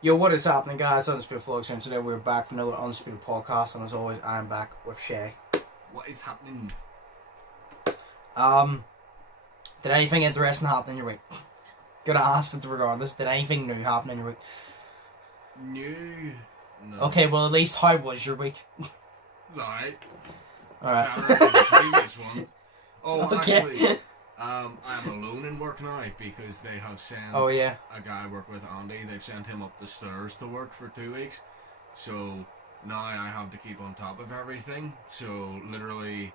Yo, what is happening, guys? Undisputed Vlogs, and today we're back for another Undisputed podcast, and as always, I'm back with Shay. What is happening? Did anything interesting happen in your week? Gonna ask it regardless. Did anything new happen in your week? New? No. Okay, well, at least how was your week? It's alright. Alright. Better than the previous ones. Oh, Okay. actually, I'm alone in work now because they have sent a guy I work with, Andy, they've sent him up the stairs to work for 2 weeks. So now I have to keep on top of everything. So literally,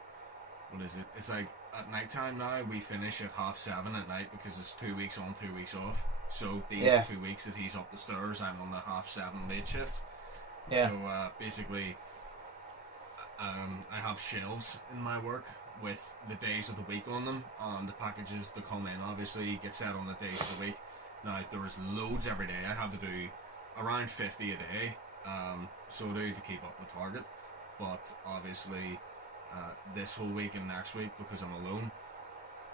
what is it? It's like at night time now, we finish at 7:30 at night because it's 2 weeks on, 2 weeks off. So these 2 weeks that he's up the stairs, I'm on the 7:30 late shift. Yeah. So basically, I have shelves in my work with the days of the week on them, and the packages that come in obviously get set on the days of the week. Now there is loads every day. I have to do around 50 a day, so I do to keep up with target. But obviously, this whole week and next week, because I'm alone,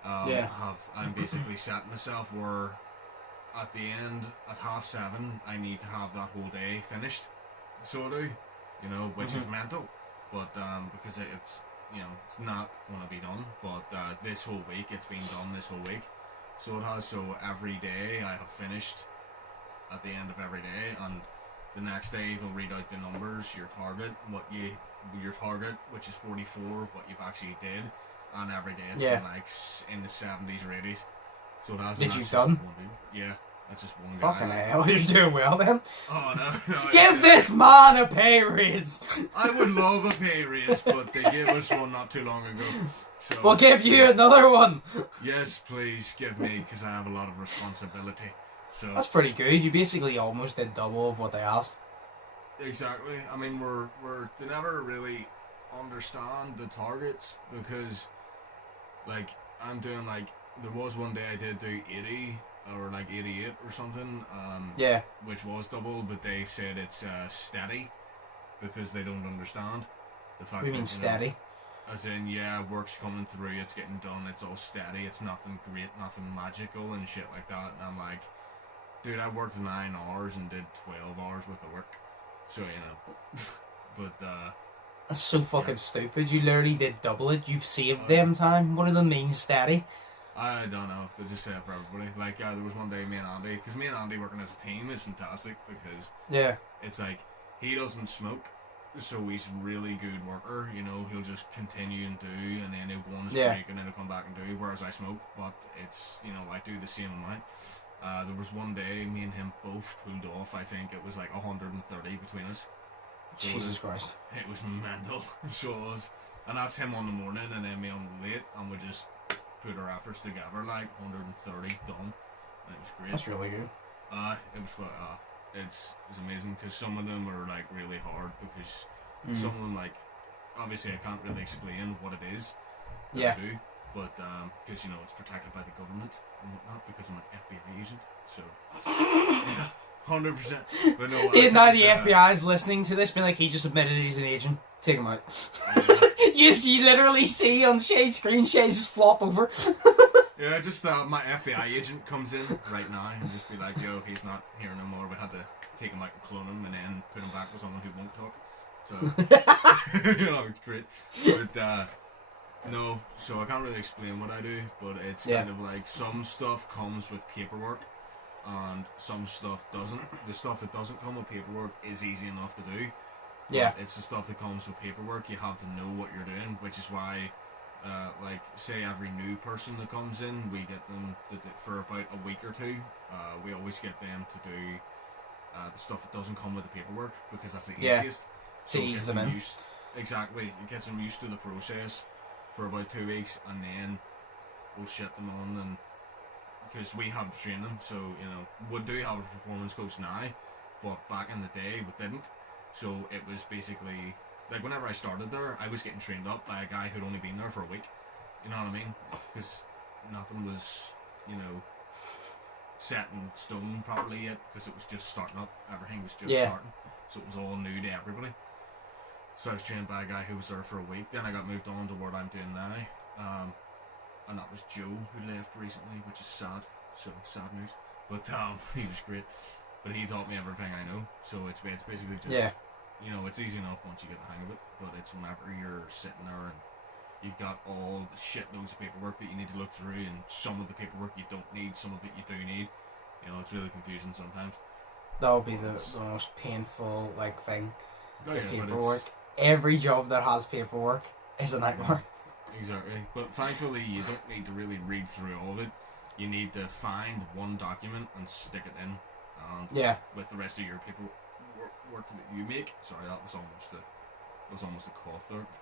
I'm basically setting myself where at the end at 7:30 I need to have that whole day finished. So I do, which is mental, but because it's it's not going to be done, but this whole week it's been done this whole week, so it has. So every day I have finished at the end of every day, and the next day they'll read out the numbers, your target, your target, which is 44, what you've actually did, and every day it's been like in the 70s or 80s. So it has. Did you done? Yeah. That's just one guy. Fucking hell, you're doing well then. Oh no. Give this man a pay raise! I would love a pay raise, but they gave us one not too long ago. So, we'll give you another one! Yes, please, give me, because I have a lot of responsibility. So that's pretty good. You basically almost did double of what they asked. Exactly. I mean, they never really understand the targets, because, like, I'm doing, like, there was one day I did do 80, or like 88 or something, which was double, but they said it's steady because they don't understand the fact. What do you mean steady? As in, work's coming through, it's getting done, it's all steady, it's nothing great, nothing magical and shit like that. And I'm like, dude, I worked 9 hours and did 12 hours worth of work, so but that's so fucking stupid. You literally did double it. You've saved them time. What do they mean steady? I don't know. They just say it for everybody. Like, there was one day me and Andy, because me and Andy working as a team is fantastic, because it's like, he doesn't smoke, so he's a really good worker, he'll just continue and do, and then he'll go on his break, and then he'll come back and do, whereas I smoke, but it's, I do the same amount. There was one day, me and him both pulled off, I think it was like 130 between us. So Jesus Christ. It was mental, so it was. And that's him on the morning, and then me on the late, and we just put our efforts together, like 130 done, and it was great. That's really good. It was it's amazing, because some of them are like really hard, because some of them, like, obviously I can't really explain what it is that I do, but because it's protected by the government and whatnot, because I'm an FBI agent, so 100%. But no, now the FBI is listening to this, being like, he just admitted he's an agent. Take him out. You literally see on Shay's screen, Shay's just flop over. Yeah, just my FBI agent comes in right now and just be like, yo, he's not here no more. We had to take him out and clone him and then put him back with someone who won't talk. So, it's great. But, no, so I can't really explain what I do, but it's kind of like some stuff comes with paperwork and some stuff doesn't. The stuff that doesn't come with paperwork is easy enough to do. But it's the stuff that comes with paperwork. You have to know what you're doing, which is why, like, say every new person that comes in, we get them for about a week or two. We always get them to do the stuff that doesn't come with the paperwork, because that's the easiest. To ease them in. Exactly. It gets them used to the process for about 2 weeks, and then we'll shit them on, and because we have to train them, so we do have a performance coach now, but back in the day we didn't. So it was basically, like, whenever I started there, I was getting trained up by a guy who'd only been there for a week. You know what I mean? Because nothing was, set in stone properly yet, because it was just starting up. Everything was just starting. So it was all new to everybody. So I was trained by a guy who was there for a week. Then I got moved on to what I'm doing now. And that was Joe, who left recently, which is sad. So, sad news. But he was great. but he taught me everything I know. So it's basically just, you know, it's easy enough once you get the hang of it, but it's whenever you're sitting there and you've got all the shitloads of paperwork that you need to look through, and some of the paperwork you don't need, some of it you do need. You know, it's really confusing sometimes. That would be the most painful thing. Oh, yeah, paperwork. Every job that has paperwork is a nightmare. Exactly. But thankfully, you don't need to really read through all of it. You need to find one document and stick it in. With the rest of your paperwork that you make. Sorry, that was almost a cough there. It was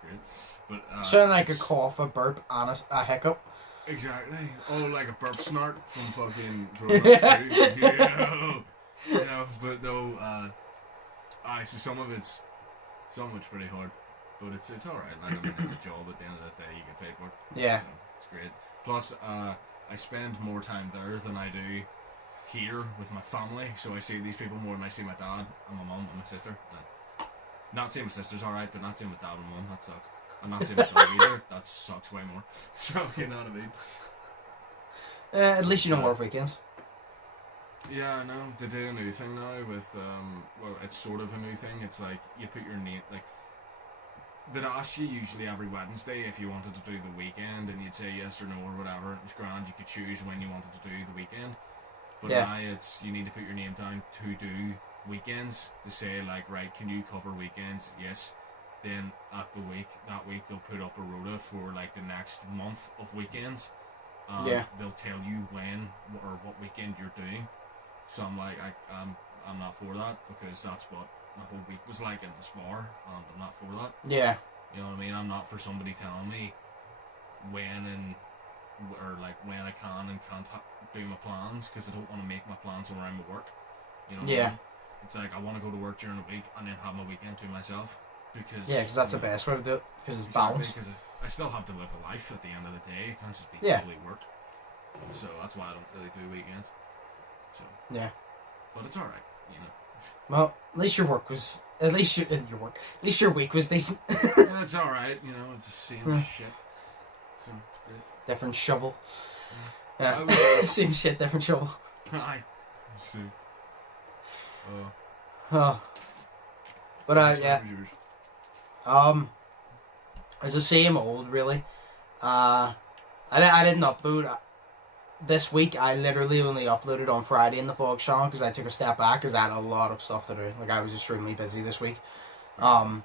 great. But sounded like a cough, a burp, and a hiccup. Exactly. Oh, like a burp snort from fucking Grown-Ups too. Yeah. You know, but though, so some of it's pretty hard, but it's all right. I mean, it's a job. At the end of the day, you get paid for it. Yeah. So it's great. Plus, I spend more time there than I do here with my family. So I see these people more than I see my dad and my mum and my sister. Not seeing my sister's all right, but not seeing my dad and mum, that sucks. I'm not seeing my dog either. That sucks way more. So you know what I mean. At least you don't work weekends. Yeah, I know. They do a new thing now with, well, it's sort of a new thing. It's like, you put your name, like, they'd ask you usually every Wednesday if you wanted to do the weekend, and you'd say yes or no or whatever. It was grand. You could choose when you wanted to do the weekend. But now it's, you need to put your name down to do weekends, to say, like, right, can you cover weekends? Yes. Then that week they'll put up a rota for, like, the next month of weekends. They'll tell you when or what weekend you're doing. So I'm like, I'm not for that, because that's what my whole week was like in the spar, and I'm not for that. Yeah. You know what I mean? I'm not for somebody telling me when I can and can't do my plans, because I don't want to make my plans around my work. You know what I mean? It's like, I want to go to work during the week and then have my weekend to myself. Because that's the best way to do it, because it's balanced. Because I still have to live a life at the end of the day. It can't just be totally work. So that's why I don't really do weekends. So but it's all right, you know. Well, at least your week was decent. Yeah, it's all right, you know. It's the same shit. So it's great. Different shovel. Yeah. Same shit, different shovel. Aye. See. Oh. But yeah. It's the same old, really. I didn't upload this week. I literally only uploaded on Friday in the vlog channel because I took a step back because I had a lot of stuff to do. Like, I was extremely busy this week. I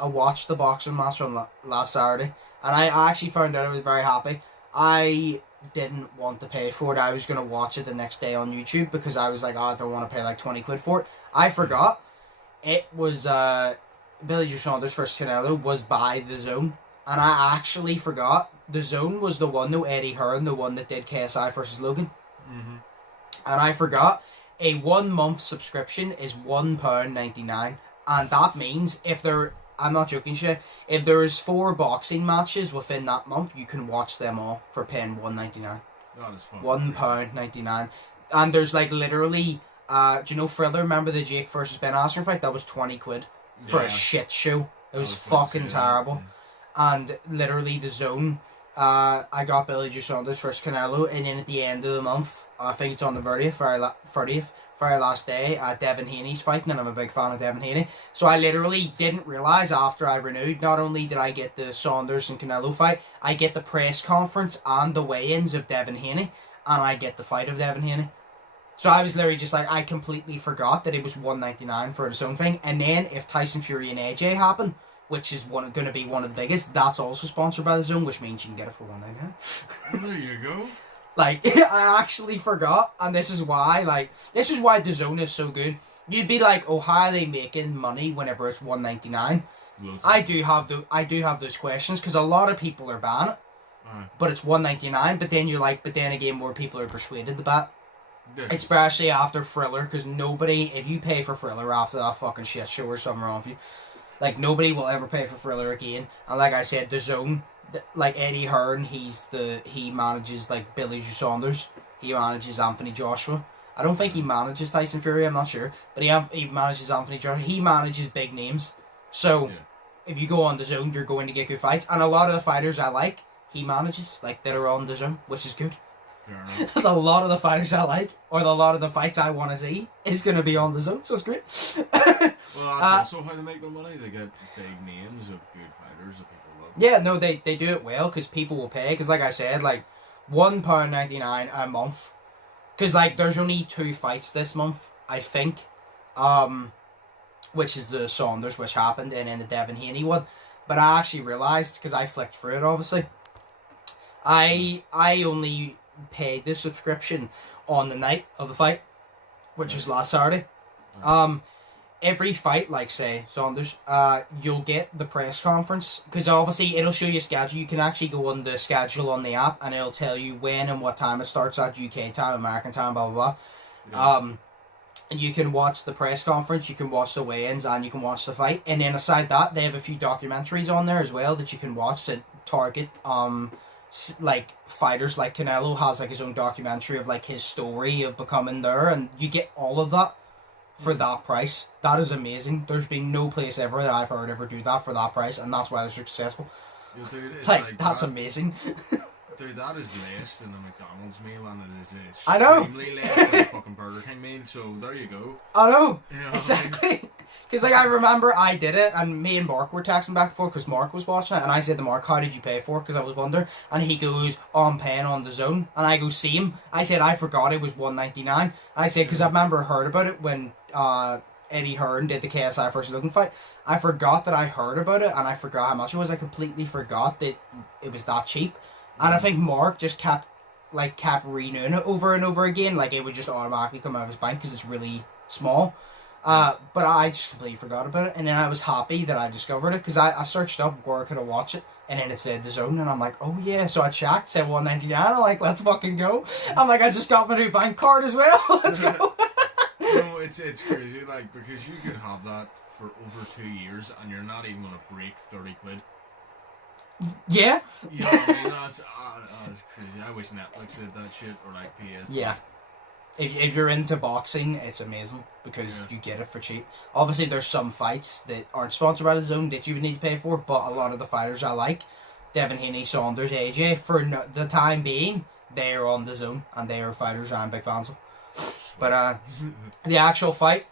watched the boxing match on last Saturday, and I actually found out I was very happy. I didn't want to pay for it. I was going to watch it the next day on YouTube because I was like, I don't want to pay like 20 quid for it. I forgot. It was Billy Joe Saunders vs Canelo was by The Zone, and I actually forgot The Zone was the one, though, Eddie Hearn, the one that did KSI versus Logan. Mm-hmm. And I forgot a 1 month subscription is £1.99, and that means I'm not joking shit, if there's 4 boxing matches within that month, you can watch them all for paying £1.99. That is fun. £1.99. And there's like literally, do you know Thriller? Remember the Jake versus Ben Askren fight? That was 20 quid for a shit show. It was fucking terrible. Yeah. And literally The Zone, I got Billy Joe Saunders versus Canelo, and then at the end of the month, I think it's on the 30th, very last day, Devin Haney's fighting, and I'm a big fan of Devin Haney. So I literally didn't realise after I renewed, not only did I get the Saunders and Canelo fight, I get the press conference and the weigh-ins of Devin Haney, and I get the fight of Devin Haney. So I was literally just like, I completely forgot that it was $1.99 for the own thing. And then if Tyson Fury and AJ happen, which is going to be one of the biggest, that's also sponsored by The Zone, which means you can get it for $1.99. There you go. Like, I actually forgot, and this is why The Zone is so good. You'd be like, oh, how are they making money whenever it's $1.99? I do have those questions, because a lot of people are buying it, but it's $1.99. But then you're like, but then again, more people are persuaded to buy it. Yes. Especially after Thriller, because nobody, if you pay for Thriller after that fucking shit show or something wrong with you, like, nobody will ever pay for Thriller again. And like I said, The Zone, like Eddie Hearn, he manages like Billy Joe Saunders, he manages Anthony Joshua. I don't think he manages Tyson Fury, I'm not sure, but he manages Anthony Joshua. He manages big names. So if you go on The Zone, you're going to get good fights, and a lot of the fighters I like, he manages, like, that are on The Zone, which is good. Fair enough. Because a lot of the fighters I like, or a lot of the fights I want to see, is going to be on the zone, so it's great. Well, that's also how they make their money. They get big names of good fighters that people love. Yeah, no, they do it well, because people will pay. Because like I said, like, £1.99 a month. Because, like, there's only 2 fights this month, I think. Which is the Saunders, which happened, and then the Devin Haney one. But I actually realised, because I flicked through it, obviously, I only paid the subscription on the night of the fight, which was last Saturday. Every fight, like say Saunders, you'll get the press conference, because obviously it'll show you a schedule. You can actually go on the schedule on the app, and it'll tell you when and what time it starts at, UK time, American time, blah blah blah. Yeah. And you can watch the press conference, you can watch the weigh-ins, and you can watch the fight. And then aside that, they have a few documentaries on there as well that you can watch that target like fighters. Like Canelo has like his own documentary of like his story of becoming there, and you get all of that for that price. That is amazing. There's been no place ever that I've heard ever do that for that price, and that's why they're successful. Yeah, dude, it's Like that's amazing. Dude, that is less than the McDonald's meal, and it is I know. extremely less than the fucking Burger King meal. So there you go. I know. You know what I mean? Exactly. Because like I remember I did it, and me and Mark were texting back and forth because Mark was watching it, and I said to Mark, "How did you pay for it?" Because I was wondering, and he goes, "Oh, I'm paying on the zone," and I go, "Same." I said I forgot it was $1.99. I said because I remember heard about it when Eddie Hearn did the KSI versus Logan fight. I forgot that I heard about it, and I forgot how much it was. I completely forgot that it was that cheap, and I think Mark just kept renewing it over and over again. Like it would just automatically come out of his bank because it's really small. But I just completely forgot about it, and then I was happy that I discovered it because I searched up where could I watch it, and then it said the zone, and I'm like, oh yeah, so I checked, said $1.99. I'm like, let's fucking go. I'm like, I just got my new bank card as well. Let's go. No, it's crazy, like, because you could have that for over 2 years, and you're not even gonna break 30 quid. Yeah. You know what I mean? That's crazy. I wish Netflix did that shit, or like PS. Yeah. If you're into boxing, it's amazing because you get it for cheap. Obviously, there's some fights that aren't sponsored by the zone that you would need to pay for, but a lot of the fighters I like, Devin Haney, Saunders, AJ, for the time being, they're on the zone, and they are fighters I'm big fans of. But the actual fight,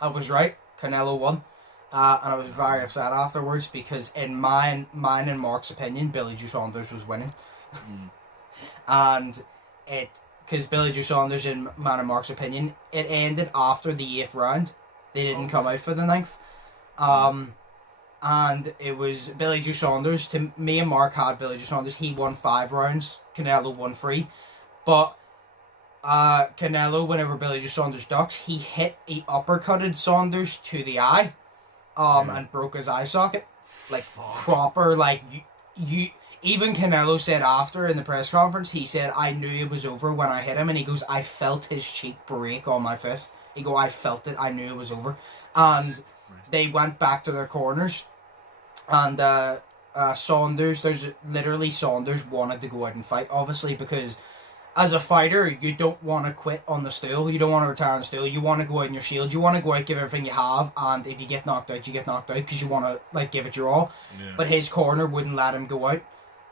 I was right. Canelo won. And I was very upset afterwards because in mine and Mark's opinion, Billy Joe Saunders was winning. And because Billy Joe Saunders, in mine and Mark's opinion, it ended after the 8th round. They didn't come out for the 9th. And it was Billy Joe Saunders. To me and Mark had Billy Joe Saunders. He won 5 rounds. Canelo won 3. But Canelo, whenever Billy Joe Saunders ducks, he uppercutted Saunders to the eye. And broke his eye socket. Like, proper, like, you even Canelo said after in the press conference, he said, I knew it was over when I hit him, and he goes, I felt his cheek break on my fist. He go, I felt it, I knew it was over. And they went back to their corners, and Saunders wanted to go out and fight, obviously, because as a fighter, you don't want to quit on the stool. You don't want to retire on the stool. You want to go out in your shield. You want to go out, give everything you have, and if you get knocked out, you get knocked out because you want to like give it your all. Yeah. But his corner wouldn't let him go out,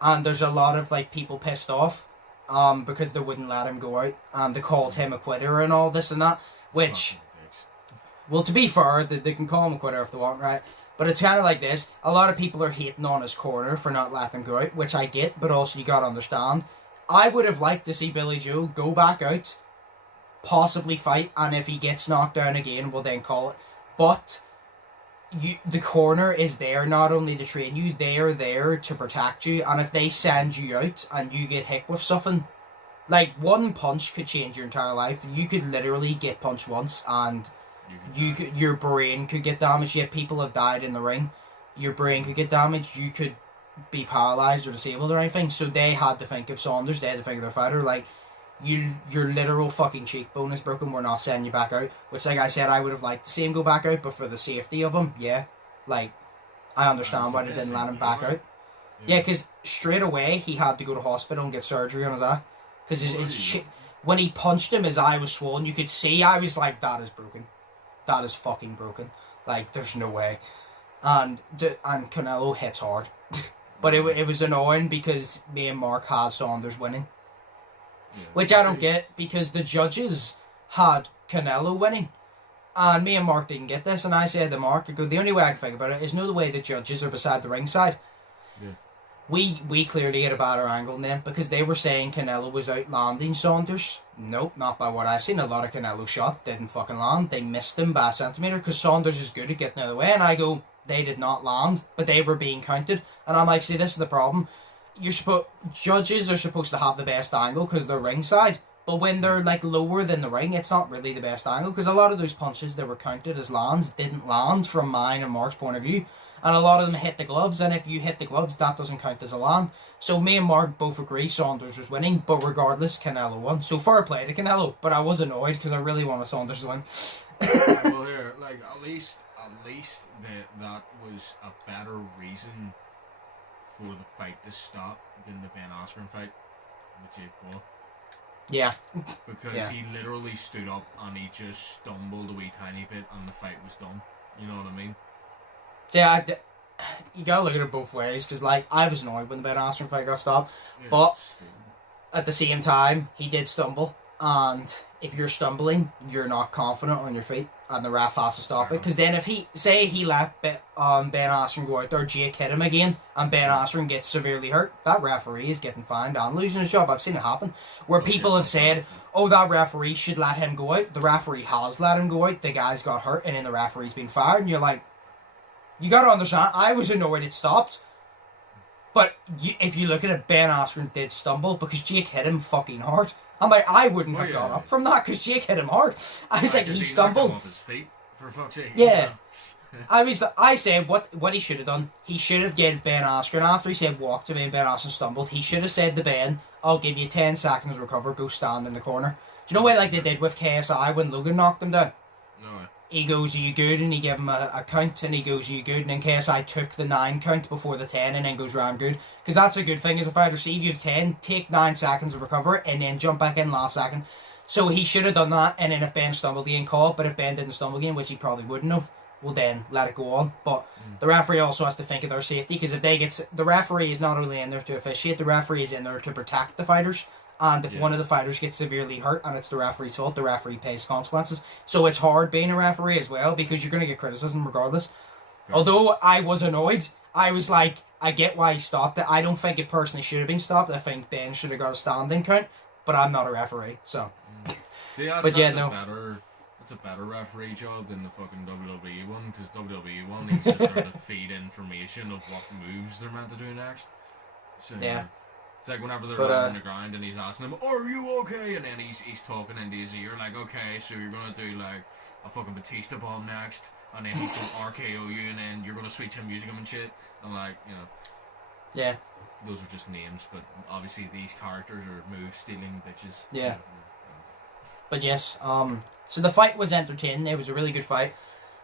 and there's a lot of like people pissed off, because they wouldn't let him go out, and they called him a quitter and all this and that. Which, well, to be fair, they can call him a quitter if they want, right? But it's kind of like this. A lot of people are hating on his corner for not letting him go out, which I get, but also you got to understand. I would have liked to see Billy Joe go back out, possibly fight, and if he gets knocked down again, we'll then call it. But the corner is there not only to train you, they are there to protect you, and if they send you out and you get hit with something, like one punch could change your entire life. You could literally get punched once and your brain could get damaged. Yet people have died in the ring. Your brain could get damaged. You could be paralysed or disabled or anything, so they had to think of Saunders, they had to think of their fighter, like, your literal fucking cheekbone is broken, we're not sending you back out, which, like I said, I would have liked to see him go back out, but for the safety of him, yeah, like, I understand why they didn't let him back out. Yeah, because straight away, he had to go to hospital and get surgery on his eye, because when he punched him, his eye was swollen, you could see, I was like, that is broken, that is fucking broken, like, there's no way, and Canelo hits hard. But it was annoying because me and Mark had Saunders winning. Which I don't get, because the judges had Canelo winning. And me and Mark didn't get this, and I said to Mark, I go, the only way I can think about it is the way the judges are beside the ringside. Yeah. We clearly had a better angle than them, because they were saying Canelo was outlanding Saunders. Nope, not by what I've seen. A lot of Canelo shots didn't fucking land. They missed him by a centimetre, because Saunders is good at getting out of the way, and I go, they did not land, but they were being counted. And I'm like, see, this is the problem. Judges are supposed to have the best angle because they're ringside, but when they're like lower than the ring, it's not really the best angle, because a lot of those punches that were counted as lands didn't land from mine and Mark's point of view, and a lot of them hit the gloves, and if you hit the gloves, that doesn't count as a land. So me and Mark both agree Saunders was winning, but regardless, Canelo won. So fair play to Canelo, but I was annoyed because I really wanted Saunders to win. Well, here, like at least that was a better reason for the fight to stop than the Ben Askren fight with Jake Paul. Yeah. Because he literally stood up and he just stumbled a wee tiny bit and the fight was done. You know what I mean? Yeah, you gotta look at it both ways, because like, I was annoyed when the Ben Askren fight got stopped, but at the same time, he did stumble, and if you're stumbling, you're not confident on your feet, and the ref has to stop it. Because then if he let Ben Askren go out there, Jake hit him again, and Ben Askren gets severely hurt, that referee is getting fined and losing his job. I've seen it happen, where people have said, oh, that referee should let him go out. The referee has let him go out, the guy's got hurt, and then the referee's been fired, and you're like, you gotta understand, I was annoyed it stopped. But if you look at it, Ben Askren did stumble because Jake hit him fucking hard. I'm like, I wouldn't have got up from that because Jake hit him hard. I was like, he stumbled. Off his feet, for fuck's sake. Yeah. I said what he should have done. He should have given Ben Askren, after he said walk to me and Ben Askren stumbled, he should have said to Ben, I'll give you 10 seconds to recover, go stand in the corner. Do you know what like they did with KSI when Logan knocked him down? No. He goes, are you good? And he gave him a count, and he goes, are you good? And then KSI took the 9 count before the 10, and then goes, right, I'm good. Because that's a good thing as a fighter. See, if you have 10, take 9 seconds to recover, and then jump back in last second. So he should have done that, and then if Ben stumbled again, call it. But if Ben didn't stumble again, which he probably wouldn't have, well then, let it go on. But the referee also has to think of their safety, because if the referee is not only in there to officiate, the referee is in there to protect the fighters. And if one of the fighters gets severely hurt and it's the referee's fault, the referee pays consequences. So it's hard being a referee as well, because you're going to get criticism regardless. Fair. Although I was annoyed, I was like, I get why he stopped it. I don't think it personally should have been stopped. I think Ben should have got a standing count, but I'm not a referee, so. See, that's a better referee job than the fucking WWE one, because WWE one, he's just there to feed information of what moves they're meant to do next. So, yeah. It's like whenever they're on the ground and he's asking him, are you okay? And then he's talking into his ear like, okay, so you're going to do like a fucking Batista bomb next, and then he's going to RKO you, and then you're going to switch him using him and shit. And like, you know. Yeah. Those are just names, but obviously these characters are move-stealing bitches. Yeah. So, but yes, so the fight was entertaining. It was a really good fight.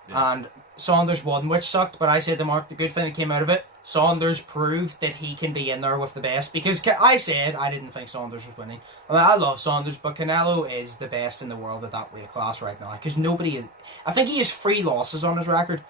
Yeah. And Saunders won, which sucked, but I said to Mark, the good thing that came out of it, Saunders proved that he can be in there with the best, because I said I didn't think Saunders was winning. I love Saunders, but Canelo is the best in the world at that weight class right now, because nobody is. I think he has 3 losses on his record.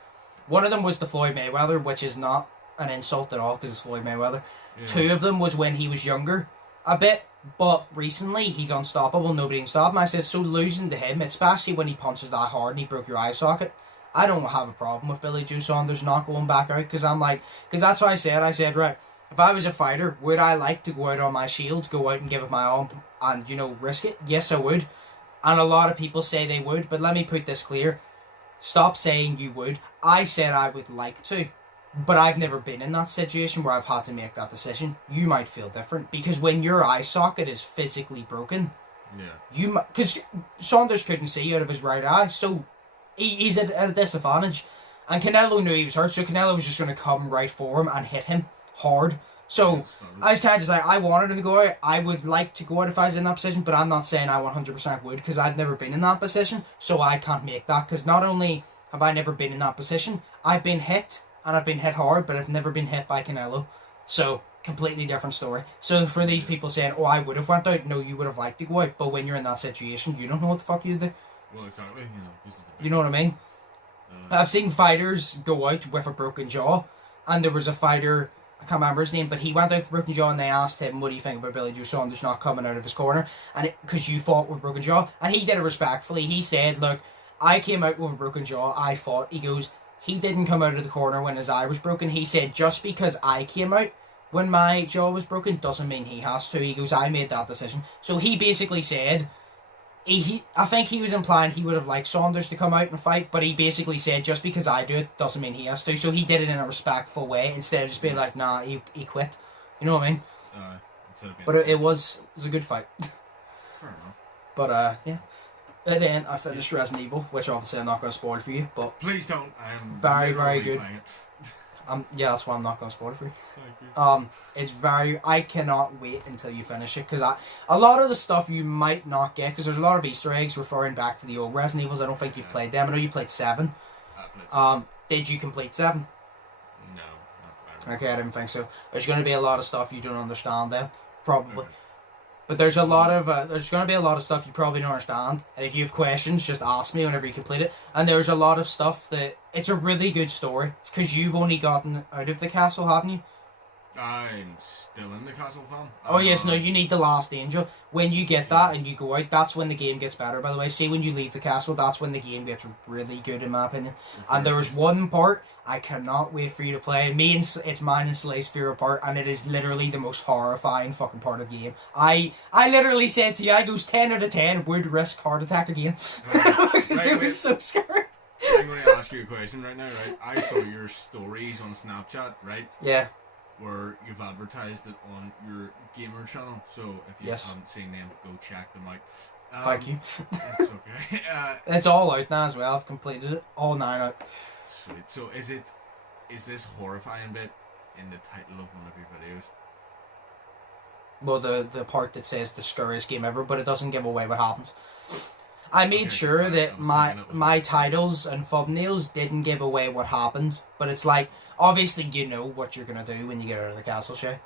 One of them was to Floyd Mayweather, which is not an insult at all because it's Floyd Mayweather. Yeah. 2 of them was when he was younger a bit, but recently he's unstoppable, nobody can stop him. I said, so losing to him, especially when he punches that hard and he broke your eye socket, I don't have a problem with Billy Joe Saunders not going back out, because that's what I said, right, if I was a fighter, would I like to go out on my shield, go out and give it my all, and, you know, risk it? Yes, I would. And a lot of people say they would, but let me put this clear. Stop saying you would. I said I would like to, but I've never been in that situation where I've had to make that decision. You might feel different, because when your eye socket is physically broken, because Saunders couldn't see out of his right eye, so he's at a disadvantage. And Canelo knew he was hurt, so Canelo was just going to come right for him and hit him hard. So I was kind of just like, I wanted him to go out. I would like to go out if I was in that position, but I'm not saying I 100% would, because I've never been in that position, so I can't make that. Because not only have I never been in that position, I've been hit, and I've been hit hard, but I've never been hit by Canelo. So, completely different story. So for these people saying, oh, I would have went out, no, you would have liked to go out, but when you're in that situation, you don't know what the fuck you do. Well, exactly. You know what I mean? I've seen fighters go out with a broken jaw, and there was a fighter I can't remember his name, but he went out for broken jaw and they asked him, what do you think about Billy Joe Saunders not coming out of his corner? And because you fought with broken jaw. And he did it respectfully. He said, look, I came out with a broken jaw. I fought. He goes, he didn't come out of the corner when his eye was broken. He said, just because I came out when my jaw was broken doesn't mean he has to. He goes, I made that decision. So he basically said, I think he was implying he would have liked Saunders to come out and fight, but he basically said, just because I do it doesn't mean he has to. So he did it in a respectful way instead of just being like, nah, he quit. You know what I mean? But it was a good fight. Fair enough. But yeah. And then I finished Resident Evil, which obviously I'm not going to spoil for you, but please don't. I'm very, very good. Yeah, that's why I'm not going to spoil it for you. It's very... I cannot wait until you finish it, because a lot of the stuff you might not get, because there's a lot of Easter eggs referring back to the old Resident Evils. I don't think you've played them. I know you played 7. Did you complete 7? No, not that. Okay, I didn't think so. There's going to be a lot of stuff you don't understand then, probably. Okay. But there's a lot of there's going to be a lot of stuff you probably don't understand, and if you have questions, just ask me whenever you complete it. And there's a lot of stuff that it's a really good story because you've only gotten out of the castle, haven't you? I'm still in the castle, fam. Oh yes, no, you need the last angel. When you get that and you go out, that's when the game gets better. By the way, see, when you leave the castle, that's when the game gets really good, in my opinion. And there was one part I cannot wait for you to play. It's mine and Slay's favorite part, and it is literally the most horrifying fucking part of the game. I literally said to you, I goes 10 out of 10 would risk heart attack again because it was so scary. I'm going to ask you a question right now, right? I saw your stories on Snapchat, right? Yeah. Where you've advertised it on your gamer channel, so if you haven't seen them, go check them out. Thank you. It's okay. It's all out now as well. I've completed it, all 9 out. Sweet. So is this horrifying bit in the title of one of your videos? Well, the part that says the scariest game ever, but it doesn't give away what happens. I made sure that my titles and thumbnails didn't give away what happened, but it's like, obviously you know what you're gonna do when you get out of the castle, Shay.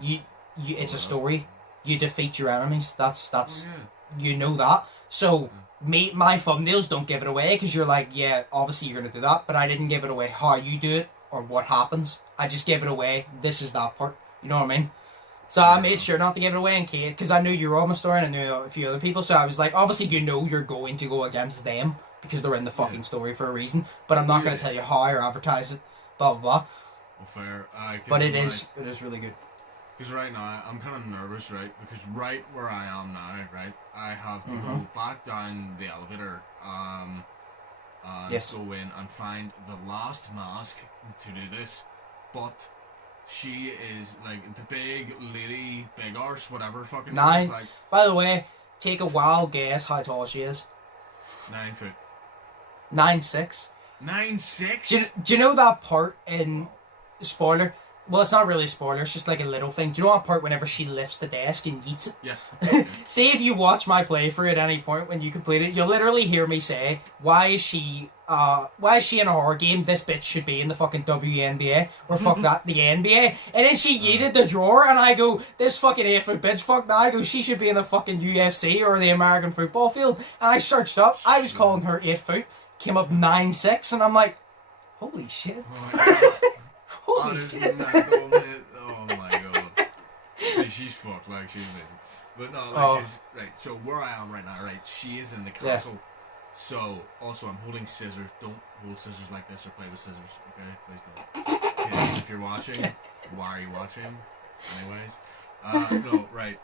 It's a story. You defeat your enemies. That's you know that. So my thumbnails don't give it away because you're like, yeah, obviously you're gonna do that, but I didn't give it away how you do it or what happens. I just gave it away. This is that part. You know what I mean? So I made sure not to give it away in case, because I knew you were on my story and I knew a few other people, so I was like, obviously you know you're going to go against them because they're in the fucking story for a reason, but I'm not going to tell you how or advertise it, blah blah blah. Well, fair. But it is really good. Because right now, I'm kind of nervous, right? Because right where I am now, right, I have to go back down the elevator and go in and find the last mask to do this, but she is like the big lady, big arse, whatever fucking 9. Like, by the way, take a wild guess how tall she is. 9 foot. 9'6". 9'6". Do you know that part in spoiler? Well, it's not really a spoiler, it's just like a little thing. Do you know that part whenever she lifts the desk and yeets it? Yeah. See, if you watch my playthrough at any point when you complete it, you'll literally hear me say, why is she in a horror game? This bitch should be in the fucking WNBA. Or fuck that, the NBA. And then she yeeted the drawer and I go, this fucking 8-foot bitch, fuck that. I go, she should be in the fucking UFC or the American football field. And I searched up, I was calling her 8 foot, came up 9'6", and I'm like, holy shit. Holy shit. Oh my god. She's fucked, like, she's amazing. But no, like, right, so where I am right now, right, she is in the castle. So, also, I'm holding scissors. Don't hold scissors like this or play with scissors, okay? Please don't. Kids, if you're watching, why are you watching? Anyways. No, right.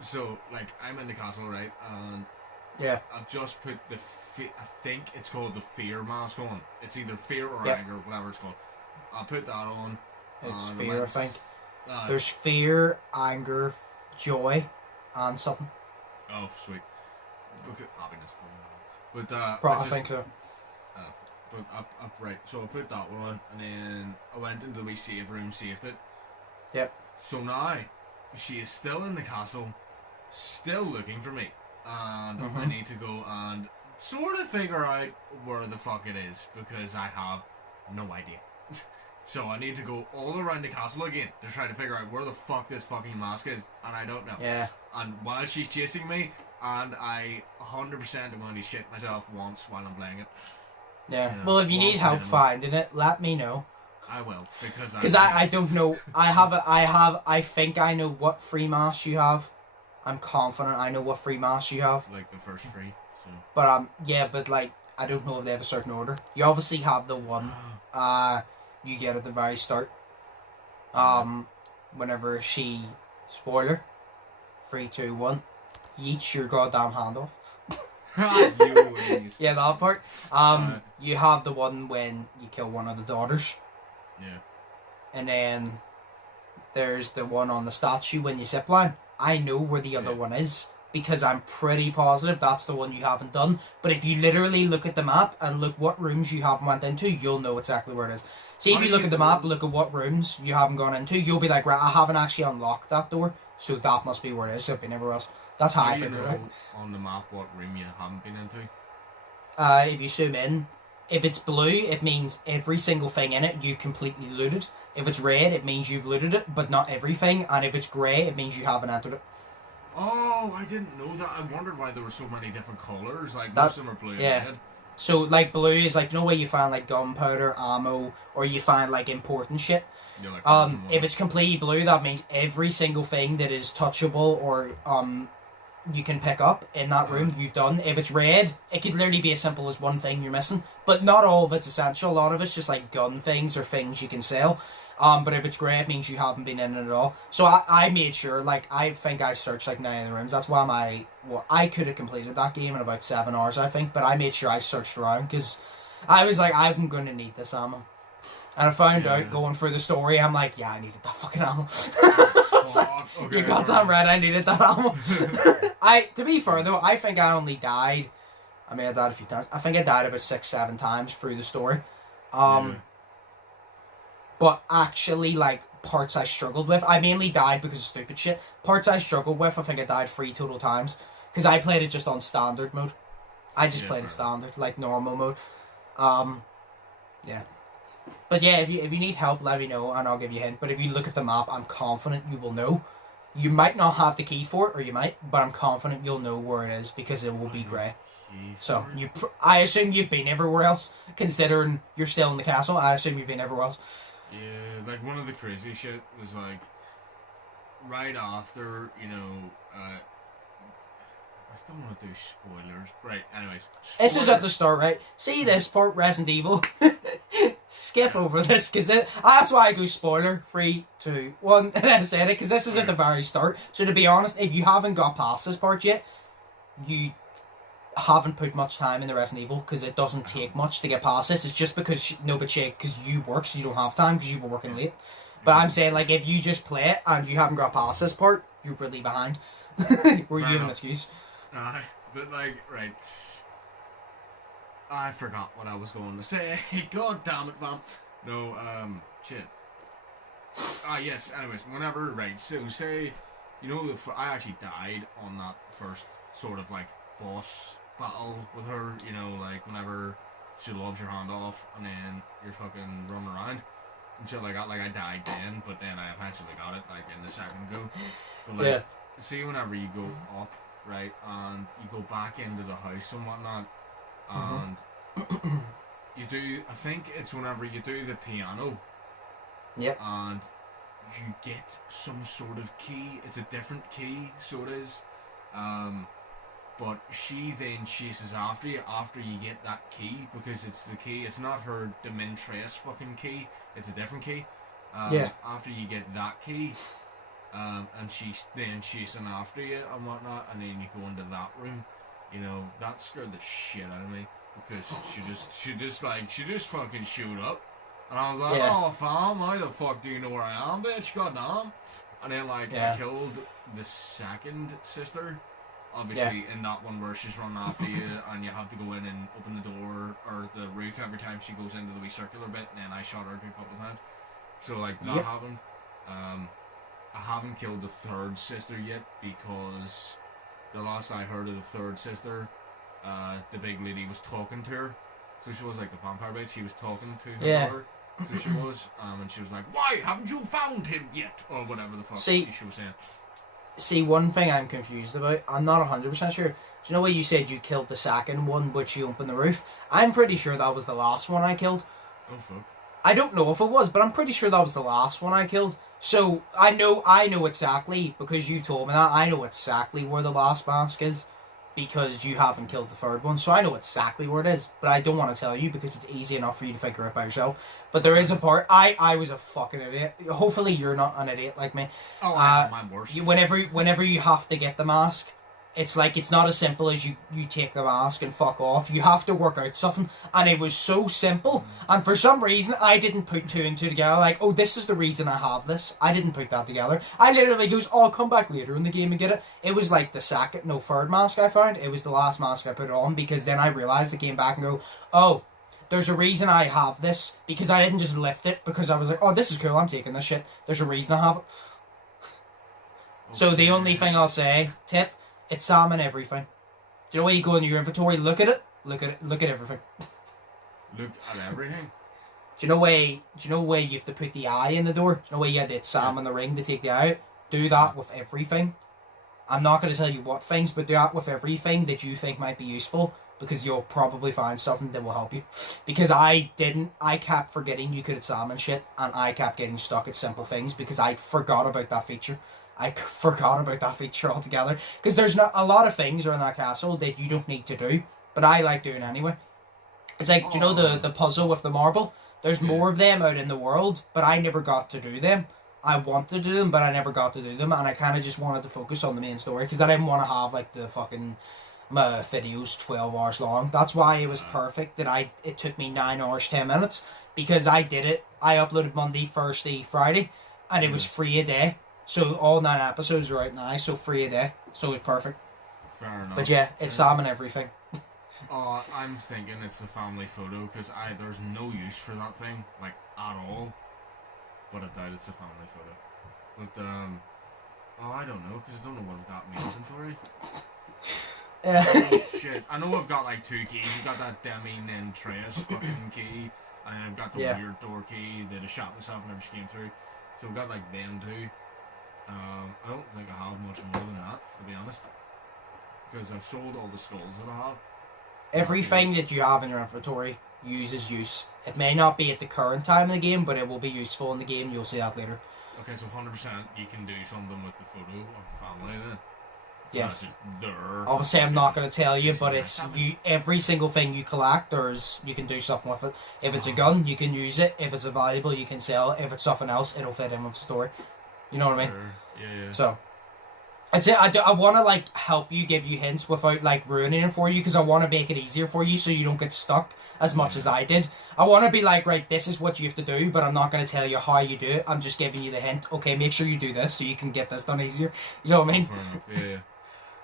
So, like, I'm in the castle, right, and I've just put the, I think it's called the fear mask on. It's either fear or anger, whatever it's called. I'll put that on. It's fear, I think. There's fear, anger, joy, and something. Oh, sweet. Look at happiness. But I think so. But right, so I put that one on, and then I went into the wee save room, saved it. Yep. So now she is still in the castle, still looking for me, and I need to go and sort of figure out where the fuck it is because I have no idea. So I need to go all around the castle again to try to figure out where the fuck this fucking mask is, and I don't know. Yeah. And while she's chasing me, and I 100% am going to shit myself once while I'm playing it. Yeah. Well, if you need help finding it, let me know. I will, because I don't know. I think I know what free mass you have. I'm confident I know what free mass you have. Like the first free. So. But yeah, but like I don't know if they have a certain order. You obviously have the one you get at the very start. Whenever she spoiler 3, 2, 1, yeet your goddamn hand off. Yeah, that part. You have the one when you kill one of the daughters. Yeah. And then there's the one on the statue when you zipline. I know where the other one is because I'm pretty positive that's the one you haven't done. But if you literally look at the map and look what rooms you haven't went into, you'll know exactly where it is. See, if you look at the map, look at what rooms you haven't gone into, you'll be like, right, I haven't actually unlocked that door, so that must be where it is. I've been everywhere else. That's how I figured it out. On the map what room you haven't been into? If you zoom in, if it's blue, it means every single thing in it you've completely looted. If it's red, it means you've looted it, but not everything. And if it's grey, it means you haven't entered it. Oh, I didn't know that. I wondered why there were so many different colours. Like, most of them are blue and red. So, like, blue is, like, you know where you find, like, gunpowder, ammo, or you find, like, important shit? Yeah, like if it's completely blue, that means every single thing that is touchable or, you can pick up in that room you've done. If it's red, it could literally be as simple as one thing you're missing. But not all of it's essential. A lot of it's just, like, gun things or things you can sell. But if it's grey, it means you haven't been in it at all. So I made sure, like, I think I searched, like, 9 of the rooms. That's why I could have completed that game in about 7 hours, I think. But I made sure I searched around, because I was like, I'm going to need this ammo. And I found out, going through the story, I'm like, yeah, I needed that fucking ammo. You goddamn right, I needed that ammo. To be fair, though, I think I only died, I may have died a few times. I think I died about 6-7 times through the story. But actually, like, parts I struggled with, I mainly died because of stupid shit. Parts I struggled with, I think I died 3 total times. Because I played it just on standard mode. I just played it standard, like normal mode. Yeah. But yeah, if you need help, let me know and I'll give you a hint. But if you look at the map, I'm confident you will know. You might not have the key for it, or you might, but I'm confident you'll know where it is because it will be grey. So, I assume you've been everywhere else, considering you're still in the castle. I assume you've been everywhere else. Yeah, like, one of the crazy shit was, like, right after, you know, I don't want to do spoilers. Right, anyways. This is at the start, right? See this part, Resident Evil? Skip over this, because that's why I go spoiler. 3, 2, 1, and then I said it, because this is at the very start. So to be honest, if you haven't got past this part yet, you haven't put much time in the Resident Evil, because it doesn't take much to get past this. It's just because because you work, so you don't have time because you were working late. But I'm saying, like, if you just play it and you haven't got past this part, you're really behind. Or you have an excuse. But, like, right, I forgot what I was going to say. God damn it, fam. No, shit. Yes, anyways, whenever, right, so say, you know, I actually died on that first sort of, like, boss battle with her, you know, like, whenever she lobs your hand off and then you're fucking running around and shit like that. Like, I died then, but then I eventually got it, like, in the second go. But, like, see, whenever you go up, right, and you go back into the house and whatnot, and you do, I think it's whenever you do the piano, and you get some sort of key. It's a different key, so it is, but she then chases after you get that key, because it's the key, it's not her Dimitrescu fucking key, it's a different key. After you get that key, and she's then chasing after you and whatnot, and then you go into that room, you know, that scared the shit out of me, because she just fucking showed up, and I was like, oh fam, how the fuck do you know where I am, bitch, goddamn. And then, like, I killed the second sister, obviously, in that one where she's running after you, and you have to go in and open the door or the roof every time she goes into the wee circular bit, and then I shot her a couple of times, so, like, that happened. I haven't killed the third sister yet, because the last I heard of the third sister, the big lady was talking to her. So she was like the vampire bitch, she was talking to her daughter. So she was, and she was like, why haven't you found him yet? Or whatever the fuck she was saying. See, one thing I'm confused about, I'm not 100% sure. Do you know what you said you killed the second one, which you opened the roof? I'm pretty sure that was the last one I killed. Oh fuck. I don't know if it was, but I'm pretty sure that was the last one I killed. So I know exactly, because you told me that, I know exactly where the last mask is, because you haven't killed the third one. So I know exactly where it is, but I don't want to tell you because it's easy enough for you to figure it by yourself. But there is a part, I was a fucking idiot. Hopefully you're not an idiot like me. Oh, I'm worse. Whenever you have to get the mask, it's like, it's not as simple as you take the mask and fuck off. You have to work out something. And it was so simple. And for some reason, I didn't put two and two together. Like, oh, this is the reason I have this. I didn't put that together. I literally goes, oh, I'll come back later in the game and get it. It was like the third mask I found. It was the last mask I put on, because then I realised I came back and go, oh, there's a reason I have this. Because I didn't just lift it because I was like, oh, this is cool, I'm taking this shit. There's a reason I have it. Okay. So the only thing I'll say, tip, it's salmon everything. Do you know where you go in your inventory, look at it, look at everything. Look at everything? Do you know where you have to put the eye in the door? Do you know where you had the salmon the ring to take the eye out? Do that with everything. I'm not going to tell you what things, but do that with everything that you think might be useful, because you'll probably find something that will help you. Because I kept forgetting you could have salmon shit, and I kept getting stuck at simple things because I forgot about that feature. I forgot about that feature altogether. Because there's not a lot of things around that castle that you don't need to do, but I like doing anyway. It's like, do you know the puzzle with the marble? There's more of them out in the world, but I never got to do them. I want to do them, but I never got to do them, and I kind of just wanted to focus on the main story, because I didn't want to have, like, the fucking videos 12 hours long. That's why it was perfect that it took me 9 hours, 10 minutes, because I did it. I uploaded Monday, Thursday, Friday, and it was free a day. So all 9 episodes are out now, so free a day. So it's perfect. Fair enough. But yeah, it's salmon everything. I'm thinking it's the family photo, because there's no use for that thing, like, at all. But I doubt it's a family photo. But, I don't know, because I don't know what I've got in my inventory. Oh, shit. I know I've got, like, 2 keys. I've got that Demi Nentreas fucking key, and I've got the weird door key that I shot myself whenever she came through. So I've got, like, them 2. I don't think I have much more than that, to be honest. Because I've sold all the skulls that I have. Everything that you have in your inventory uses use. It may not be at the current time in the game, but it will be useful in the game. You'll see that later. Okay, so 100% you can do something with the photo of the family then? So yes. Just there. Obviously, I'm not going to tell you, but it's every single thing you collect, you can do something with it. If it's a gun, you can use it. If it's a valuable, you can sell it. If it's something else, it'll fit in with the story. You know what I mean? Yeah. So, I'd say I want to, like, help you, give you hints without, like, ruining it for you, because I want to make it easier for you so you don't get stuck as much as I did. I want to be like, right, this is what you have to do, but I'm not going to tell you how you do it. I'm just giving you the hint. Okay, make sure you do this so you can get this done easier. You know what I mean? Fair enough, yeah.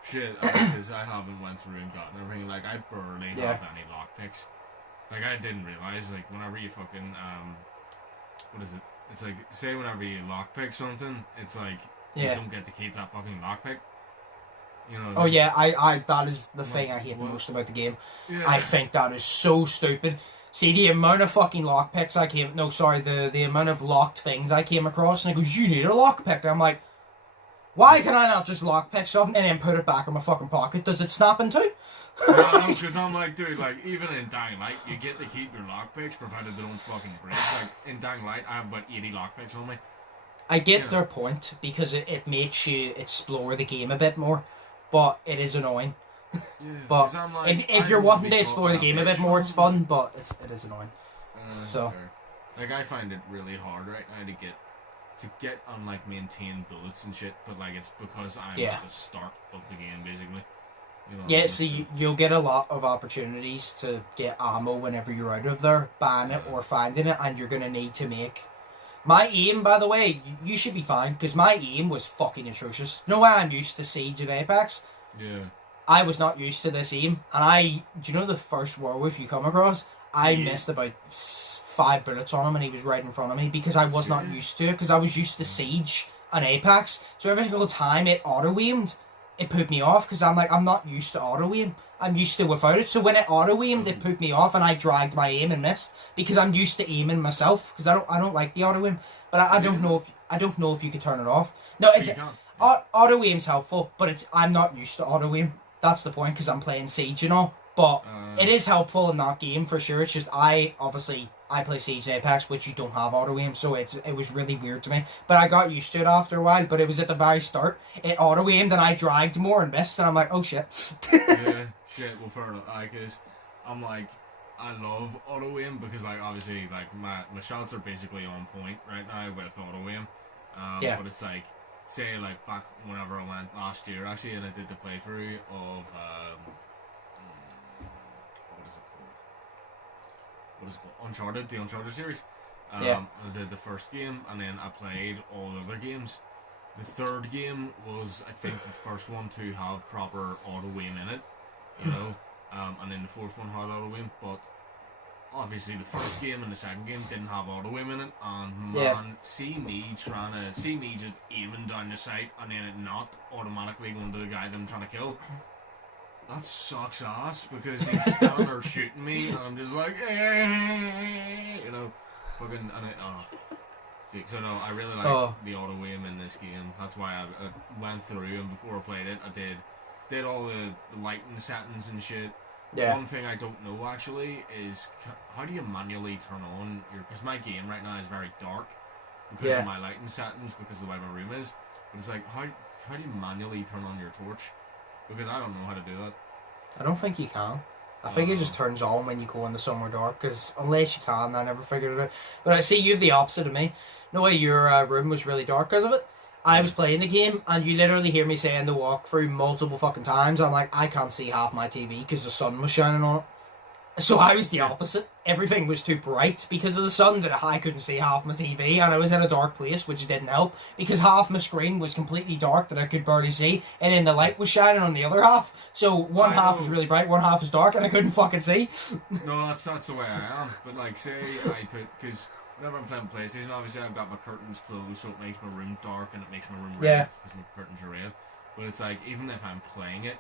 Shit, because I haven't went through and gotten everything. Like, I barely have any lockpicks. Like, I didn't realise, like, whenever you fucking, what is it? It's like, say whenever you lockpick something, it's like, you don't get to keep that fucking lockpick. You know? Oh yeah, I that is the thing I hate the most about the game. Yeah. I think that is so stupid. See, the amount of fucking lockpicks the amount of locked things I came across, and it goes, you need a lockpick. I'm like, why can I not just lockpick something and then put it back in my fucking pocket? Does it snap in two? No, because I'm like, dude, like, even in Dying Light, you get to keep your lockpicks, provided they don't fucking break. Like, in Dying Light, I have about 80 lockpicks on me. I get their point, because it makes you explore the game a bit more, but it is annoying. Yeah, but like, if you're wanting to explore the game a bit more, it's fun, but it is annoying. So, like, I find it really hard right now to get on, like, maintain bullets and shit, but, like, it's because I'm at the start of the game, basically. You know, yeah, so you'll get a lot of opportunities to get ammo whenever you're out of there, buying it or finding it, and you're going to need to make... My aim, by the way, you should be fine, because my aim was fucking atrocious. You know why I'm used to Siege and Apex? Yeah. I was not used to this aim, and do you know the first werewolf you come across? I missed about 5 bullets on him, and he was right in front of me, because I was not used to it, because I was used to Siege and Apex, so every single time it auto-aimed, it put me off, because I'm like, I'm not used to auto-aim. I'm used to without it. So when it auto-aimed, it put me off, and I dragged my aim and missed, because I'm used to aiming myself, because I don't like the auto-aim. But I don't know if you could turn it off. No, it's auto-aim's helpful, but I'm not used to auto-aim. That's the point, because I'm playing Siege and all. But it is helpful in that game for sure. It's just I play Siege and Apex, which you don't have auto aim, so it was really weird to me. But I got used to it after a while. But it was at the very start. It auto aimed and I dragged more and missed, and I'm like, oh shit. Yeah, shit. Well, fair enough. Cause I'm like, I love auto aim because like obviously like my shots are basically on point right now with auto aim. But it's like, say like back whenever I went last year actually, and I did the playthrough of what is it called? Uncharted, the Uncharted series. I did the first game, and then I played all the other games. The third game was, I think, the first one to have proper auto aim in it, you know. And then the fourth one had auto aim, but obviously the first game and the second game didn't have auto aim in it. And man, see me just aiming down the sight, and then it not automatically going to the guy that I'm trying to kill. That sucks ass, because he's standing there shooting me, and I'm just like, you know, fucking, and it, see, so no, I really like the auto aim in this game. That's why I went through, and before I played it, I did all the lighting settings and shit. Yeah. One thing I don't know actually is how do you manually turn on your, because my game right now is very dark because of my lighting settings, because of the way my room is. But it's like, how do you manually turn on your torch? Because I don't know how to do that. I don't think you can. I think it just turns on when you go into somewhere dark, because unless you can, I never figured it out. But I see you have the opposite of me. No way your room was really dark because of it. I was playing the game, and you literally hear me saying the walkthrough multiple fucking times. I'm like, I can't see half my TV because the sun was shining on it. So I was the opposite. Everything was too bright because of the sun that I couldn't see half my TV, and I was in a dark place, which didn't help because half my screen was completely dark that I could barely see, and then the light was shining on the other half. So one half was really bright, one half was dark, and I couldn't fucking see. No, that's the way I am. But like, say I put, because whenever I'm playing PlayStation, obviously I've got my curtains closed, so it makes my room dark and it makes my room red because my curtains are red. But it's like, even if I'm playing it,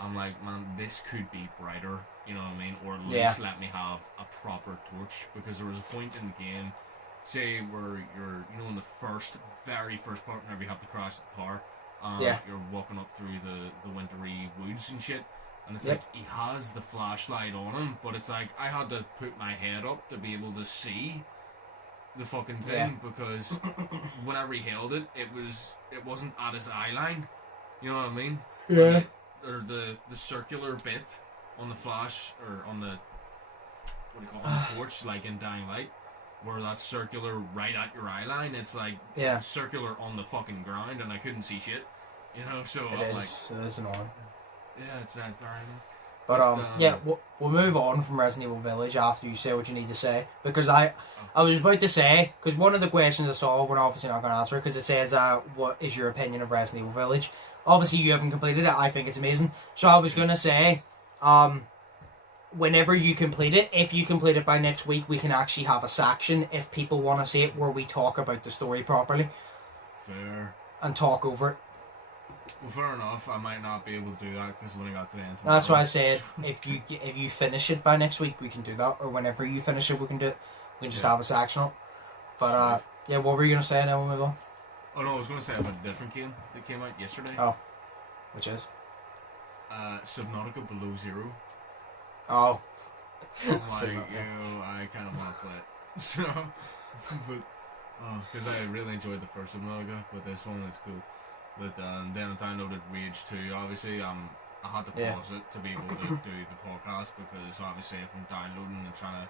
I'm like, man, this could be brighter. You know what I mean? Or at least let me have a proper torch. Because there was a point in the game, say where you're, you know, in the very first part, whenever you have to crash the car, you're walking up through the wintry woods and shit, and it's like, he has the flashlight on him, but it's like, I had to put my head up to be able to see the fucking thing, because whenever he held it, it wasn't at his eye line. You know what I mean? Yeah. Or the circular bit on the flash, or on the, what do you call it, on the torch, like in Dying Light, where that's circular right at your eye line, it's like circular on the fucking ground, and I couldn't see shit. You know, so it is annoying. Yeah, it's that darn. But we'll move on from Resident Evil Village after you say what you need to say, because I was about to say, because one of the questions I saw, we're obviously not going to answer it, because it says, what is your opinion of Resident Evil Village? Obviously you haven't completed it. I think it's amazing. So I was going to say, whenever you complete it, if you complete it by next week, we can actually have a section, if people want to see it, where we talk about the story properly. Fair. And talk over it. Well, fair enough. I might not be able to do that because when I got to the end. That's why I said if you finish it by next week, we can do that. Or whenever you finish it, we can do it. We can just have a section up. But what were you gonna say? Now we'll move on. Oh no, I was gonna say about a different game that came out yesterday. Oh, which is Subnautica Below Zero. Oh. I'm like, I kind of want to play it. So, but because I really enjoyed the first Subnautica, but this one is cool. But then I downloaded Rage 2. Obviously, I had to pause it to be able to do the podcast, because obviously if I'm downloading and trying to...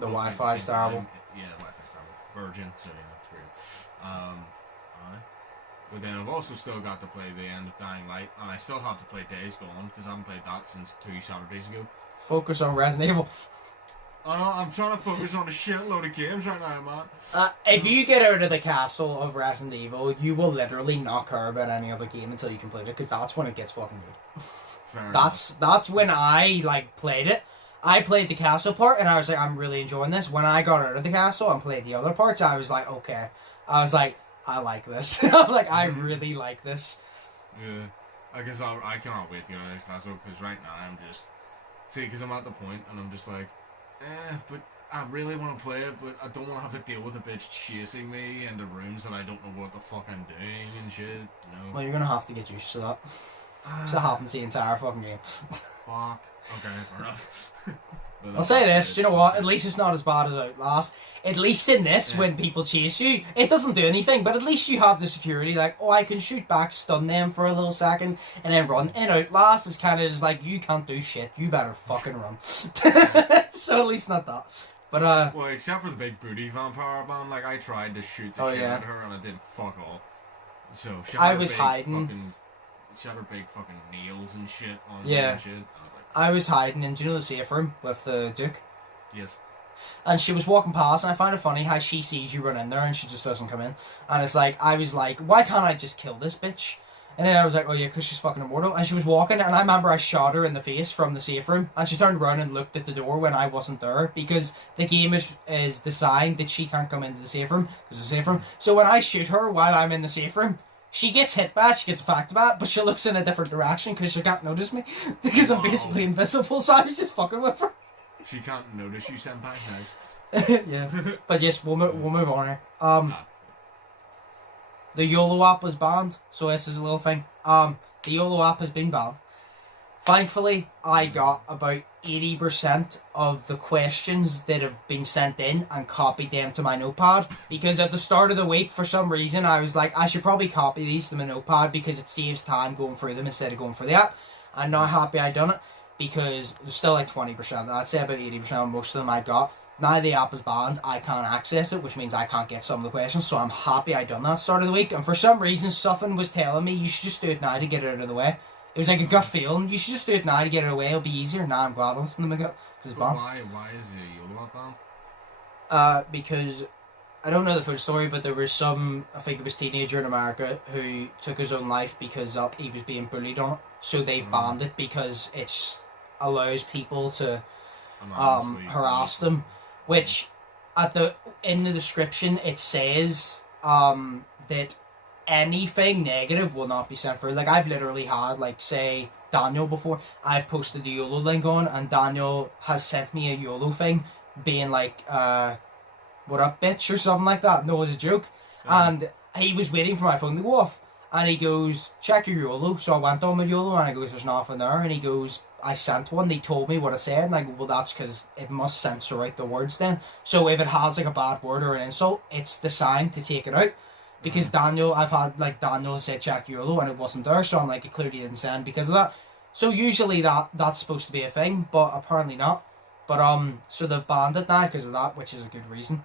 The Wi-Fi's terrible. Yeah, the Wi-Fi's terrible. Virgin, so yeah, it's weird. But then I've also still got to play the end of Dying Light, and I still have to play Days Gone, because I haven't played that since 2 Saturdays ago. Focus on Resident Evil. I know, I'm trying to focus on a shitload of games right now, man. If you get out of the castle of Resident Evil, you will literally not care about any other game until you complete it, because that's when it gets fucking good. Fair that's when I played it. I played the castle part, and I was like, I'm really enjoying this. When I got out of the castle and played the other parts, I was like, okay. I was like, I like this. I'm like, I really like this. Yeah. I guess I cannot wait to get out of the castle, because right now I'm just... See, because I'm at the point, and I'm just like... but I really want to play it, but I don't want to have to deal with a bitch chasing me into rooms that I don't know what the fuck I'm doing and shit, you know? Well, you're going to have to get used to that. So that happens the entire fucking game. Fuck. Okay, fair enough. I'll say this, do you know what? At least it's not as bad as Outlast. At least in this, when people chase you, it doesn't do anything, but at least you have the security, like, oh, I can shoot back, stun them for a little second, and then run. In Outlast, it's kind of just like, you can't do shit, you better fucking run. So at least not that. But, well, except for the big booty vampire man, like, I tried to shoot the shit at her, and I did fuck all. So, I was hiding. She had her big fucking nails and shit on and shit. I was hiding in, do you know the safe room with the Duke? Yes. And she was walking past, and I find it funny how she sees you run in there and she just doesn't come in. And it's like, I was like, why can't I just kill this bitch? And then I was like, oh yeah, because she's fucking immortal. And she was walking, and I remember I shot her in the face from the safe room, and she turned around and looked at the door when I wasn't there, because the game is designed that she can't come into the safe room, because it's a safe room. So when I shoot her while I'm in the safe room, she gets hit by it, she gets affected by it, but she looks in a different direction because she can't notice me, because I'm basically invisible, so I was just fucking with her. She can't notice you, senpai. Nice. Yeah. But yes, we'll move on here. The YOLO app was banned, so this is a little thing. The YOLO app has been banned. Thankfully, I got about 80% of the questions that have been sent in and copied them to my notepad, because at the start of the week, for some reason, I was like, I should probably copy these to my notepad because it saves time going through them instead of going for the app. I'm not happy I done it, because there's still like 20%. I'd say about 80% of most of them I got. Now the app is banned, I can't access it, which means I can't get some of the questions, so I'm happy I done that start of the week. And for some reason, Suffin was telling me, you should just do it now to get it out of the way. It was like a gut feeling, you should just do it now to get it away, it'll be easier. Now I'm glad I listened to my gut, because it's banned. Why is the YOLO app banned? Because, I don't know the full story, but there was some, I think it was teenager in America, who took his own life because he was being bullied on it. So they've banned it because it allows people to harass them. Which, in the description, it says that anything negative will not be sent through. Like, I've literally had, like, say, Daniel before. I've posted the YOLO link on, and Daniel has sent me a YOLO thing, being like, what up, bitch, or something like that. No, it was a joke. Yeah. And he was waiting for my phone to go off. And he goes, check your YOLO. So I went on my YOLO, and I goes, there's nothing there. And he goes, I sent one, they told me what it said, and I go, well, that's because it must censor out the words then. So if it has like a bad word or an insult, it's designed to take it out. Because Daniel said check YOLO and it wasn't there, so I'm like, it clearly didn't send because of that. So usually that's supposed to be a thing, but apparently not. But so they've banned it now because of that, which is a good reason.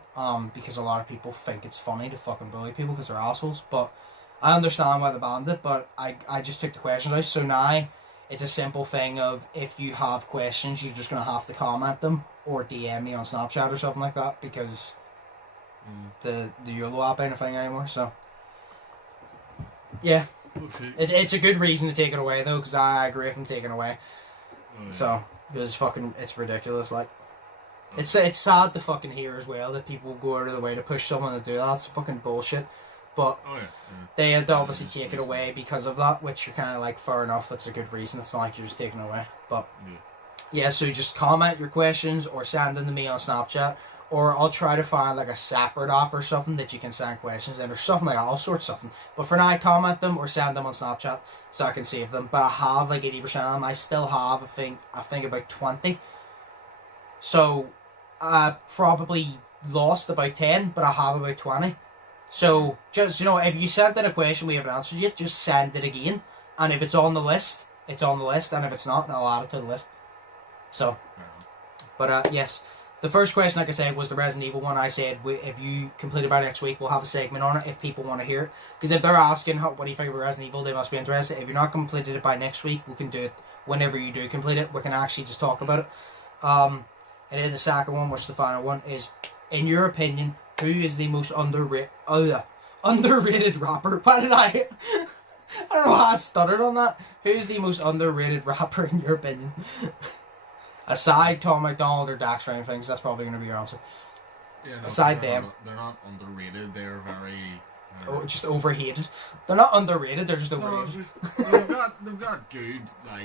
Because a lot of people think it's funny to fucking bully people because they're assholes. But I understand why they banned it, but I just took the questions out, so now it's a simple thing of, if you have questions, you're just going to have to comment them or DM me on Snapchat or something like that, because the YOLO app ain't a thing anymore, so yeah. Okay. It's a good reason to take it away though, because I agree with them taking it away. Oh, yeah. So, because it's ridiculous, like. It's sad to fucking hear as well that people go out of the way to push someone to do that. It's fucking bullshit. But they had to obviously take it away because of that, which you're kind of like, fair enough, that's a good reason. It's not like you're just taking it away. But yeah, so you just comment your questions or send them to me on Snapchat, or I'll try to find like a separate app or something that you can send questions in, or something like that, all sorts of something. But for now, I comment them or send them on Snapchat so I can save them. But I have like 80% of them. I still have, I think about 20. So I probably lost about 10, but I have about 20. So, just, if you sent in a question we haven't answered yet, just send it again. And if it's on the list, it's on the list. And if it's not, then I'll add it to the list. So, but yes. The first question, like I said, was the Resident Evil one. I said, if you complete it by next week, we'll have a segment on it if people want to hear it. Because if they're asking, what do you think about Resident Evil, they must be interested. If you're not completed it by next week, we can do it whenever you do complete it. We can actually just talk about it. And then the second one, which is the final one, is, in your opinion, who is the most underrated rapper? Why did I don't know how I stuttered on that. Who's the most underrated rapper in your opinion? Aside Tom McDonald or Dax or anything, that's probably going to be your answer. Yeah, no, aside them. They're not underrated, they're very... just overhated. They're not underrated, they're just overrated. No, they've got good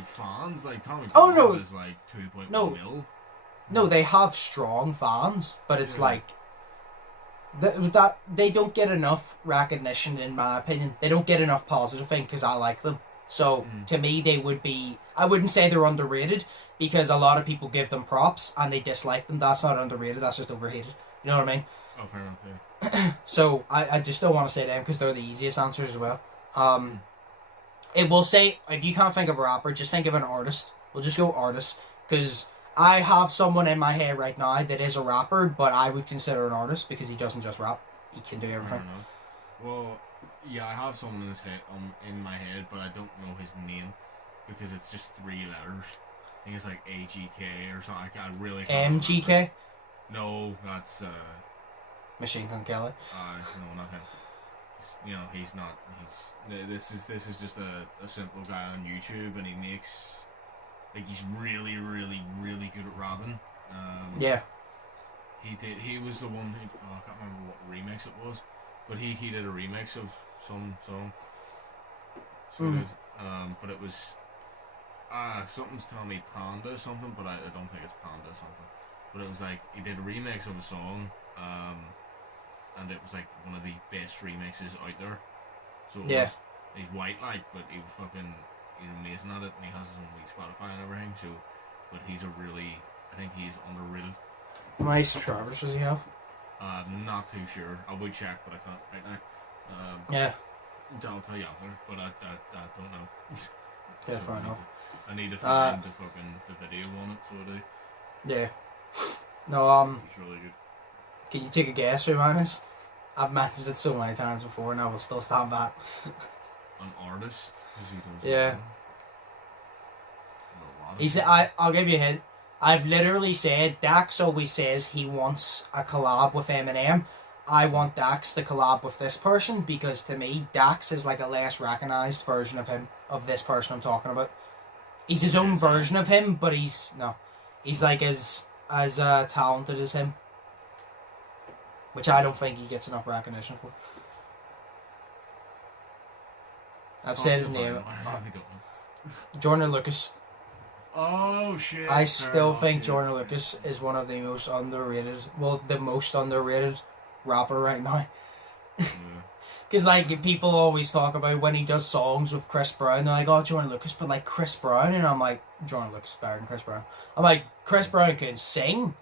fans, like Tom McDonald is like 2.1 mil. No, they have strong fans, but it's like... That they don't get enough recognition, in my opinion. They don't get enough positive thing because I like them. So to me, they would be. I wouldn't say they're underrated because a lot of people give them props and they dislike them. That's not underrated. That's just overhated. You know what I mean? Oh, fair enough. Yeah. So I just don't want to say them because they're the easiest answers as well. It will say if you can't think of a rapper, just think of an artist. We'll just go artist because I have someone in my head right now that is a rapper, but I would consider an artist because he doesn't just rap; he can do everything. Well, yeah, I have someone in his head, in my head, but I don't know his name because it's just 3 letters. I think it's like AGK or something. I really can't MGK. remember. No, that's Machine Gun Kelly. No, not him. He's not. This is just a simple guy on YouTube, and he makes he's really, really, really good at rapping. Yeah. He was the one who I can't remember what remix it was, but he did a remix of some song. So good. But it was something's telling me Panda something, but I don't think it's Panda something. But it was like he did a remix of a song, and it was like one of the best remixes out there. So he's white but he was fucking amazing at it, and he has his own like Spotify and everything. So, but he's I think he's underrated. How many subscribers does he have? Not too sure. I would check, but I can't right now. Yeah. I'll tell you after, but I don't know. Yeah, fair enough. I need to find the video on it, so I do. Yeah. No, He's really good. Can you take a guess who mine is? I've mentioned it so many times before and I will still stand back. An artist? Yeah. I'll give you a hint. I've literally said, Dax always says he wants a collab with Eminem. I want Dax to collab with this person because to me, Dax is like a less recognised version of him, of this person I'm talking about. He's his own version of him, but he's like as talented as him. Which I don't think he gets enough recognition for. I've said his name. Jordan Lucas. Oh shit! I still think Jordan Lucas is one of the most underrated. Well, the most underrated rapper right now. Because like people always talk about when he does songs with Chris Brown, they're like, "Oh, Jordan Lucas," but like Chris Brown, and I'm like, Jordan Lucas is better than Chris Brown. I'm like, Chris Brown can sing,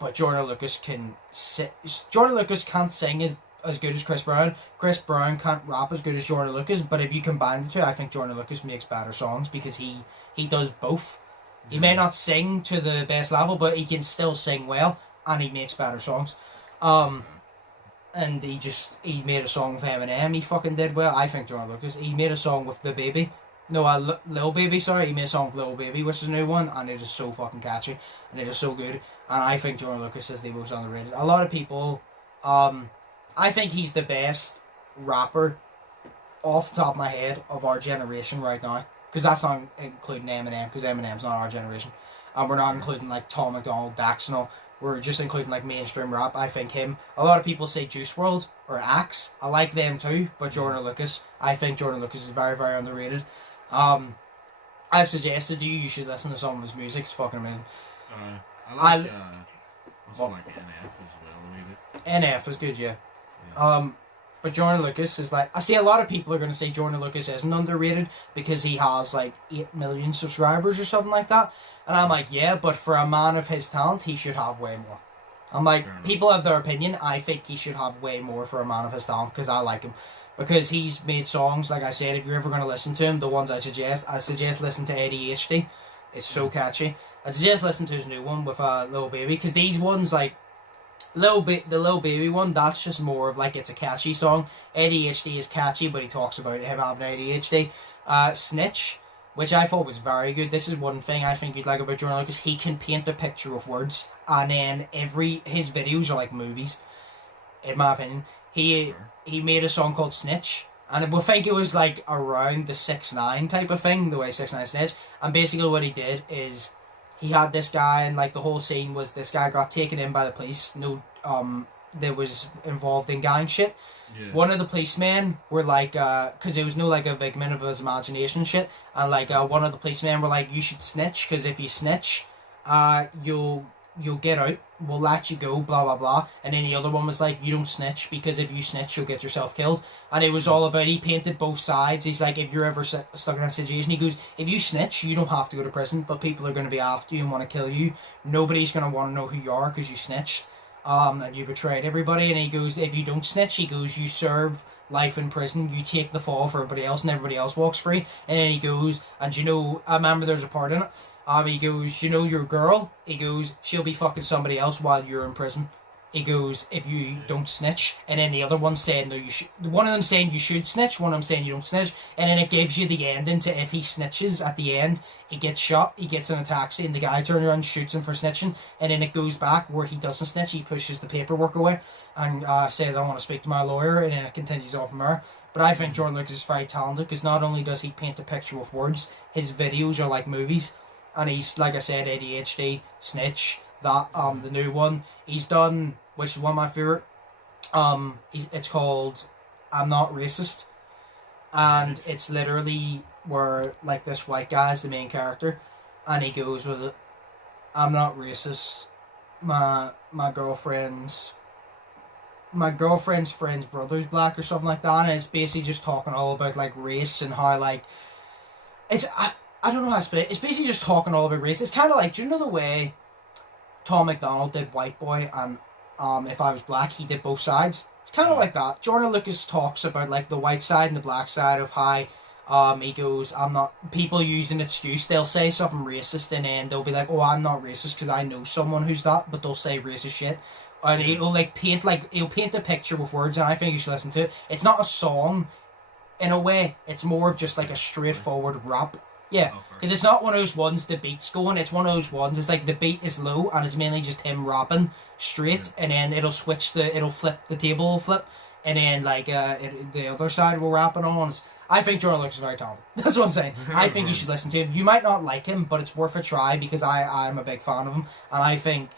but Jordan Lucas can sing. Jordan Lucas can't sing as good as Chris Brown. Chris Brown can't rap as good as Jordan Lucas. But if you combine the two, I think Jordan Lucas makes better songs because he does both. He may not sing to the best level, but he can still sing well, and he makes better songs. And he made a song with Eminem. He fucking did well. I think Jordan Lucas. He made a song with Lil Baby. Lil Baby. Sorry, he made a song with Lil Baby, which is a new one, and it is so fucking catchy, and it is so good. And I think Jordan Lucas is the most underrated. A lot of people, I think he's the best rapper off the top of my head of our generation right now. Because that's not including Eminem, because Eminem's not our generation. And we're not including like Tom McDonald, Dax and all. We're just including like mainstream rap. I think him. A lot of people say Juice WRLD or Axe. I like them too, but Jordan Lucas. I think Jordan Lucas is very, very underrated. I've suggested to you should listen to some of his music. It's fucking amazing. I also like NF as well a wee bit. NF is good, yeah. But Jordan Lucas is like, I see a lot of people are going to say Jordan Lucas isn't underrated because he has like 8 million subscribers or something like that. And I'm like, yeah, but for a man of his talent, he should have way more. I'm like, people have their opinion. I think he should have way more for a man of his talent because I like him. Because he's made songs, like I said, if you're ever going to listen to him, the ones I suggest listen to ADHD. It's so catchy. I suggest listen to his new one with Lil Baby because these ones, like, the Lil Baby one, that's just more of like it's a catchy song. ADHD is catchy, but he talks about him having ADHD. Snitch, which I thought was very good. This is one thing I think you'd like about Jordan Lucas. He can paint a picture with words, and then his videos are like movies. In my opinion, he made a song called Snitch, and I think it was like around the 6ix9ine type of thing, the way 6ix9ine snitch. And basically what he did is, he had this guy, and like the whole scene was this guy got taken in by the police. That was involved in gang shit. Yeah. One of the policemen were like, because it was like a figment of his imagination and shit. And like one of the policemen were like, you should snitch because if you snitch, you'll get out we'll let you go, blah blah blah. And then the other one was like, you don't snitch, because if you snitch you'll get yourself killed. And it was all about, he painted both sides. He's like, if you're ever stuck in that situation, he goes, if you snitch you don't have to go to prison, but people are going to be after you and want to kill you. Nobody's going to want to know who you are because you snitched, and you betrayed everybody. And he goes, if you don't snitch, he goes, you serve life in prison, you take the fall for everybody else, and everybody else walks free. And then he goes, and you know, I remember there's a part in it, he goes, you know your girl, he goes, she'll be fucking somebody else while you're in prison. He goes, if you don't snitch. And then the other one saying, no, you should. One of them saying you should snitch, one of them saying you don't snitch. And then it gives you the ending to, if he snitches at the end, he gets shot, he gets in a taxi, and the guy turns around and shoots him for snitching. And then it goes back where he doesn't snitch, he pushes the paperwork away and says, I want to speak to my lawyer. And then it continues on from there. But I think Jordan Lucas is very talented, because not only does he paint a picture with words, his videos are like movies. And he's, like I said, ADHD, Snitch, that, the new one he's done, which is one of my favourite. It's called I'm Not Racist. And it's literally where, like, this white guy is the main character, and he goes, was it, I'm not racist, my girlfriend's friend's brother's black, or something like that. And it's basically just talking all about, like, race and how, like, it's, I don't know how to explain it. It's basically just talking all about race. It's kind of like, do you know the way Tom McDonald did White Boy, and If I Was Black, he did both sides? It's kind of like that. Jordan Lucas talks about, like, the white side and the black side of how, he goes, I'm not, people use an excuse, they'll say something racist, and then they'll be like, oh, I'm not racist because I know someone who's that, but they'll say racist shit. And he'll, like, he'll paint a picture with words, and I think you should listen to it. It's not a song, in a way. It's more of just, like, a straightforward rap. Yeah, because it's not one of those ones the beat's going, it's one of those ones, it's like the beat is low and it's mainly just him rapping straight, and then it'll flip, the table will flip, and then, like, the other side will rap it on. I think Jordan Lucas is very talented. That's what I'm saying. I think you should listen to him. You might not like him, but it's worth a try, because I'm a big fan of him, and I think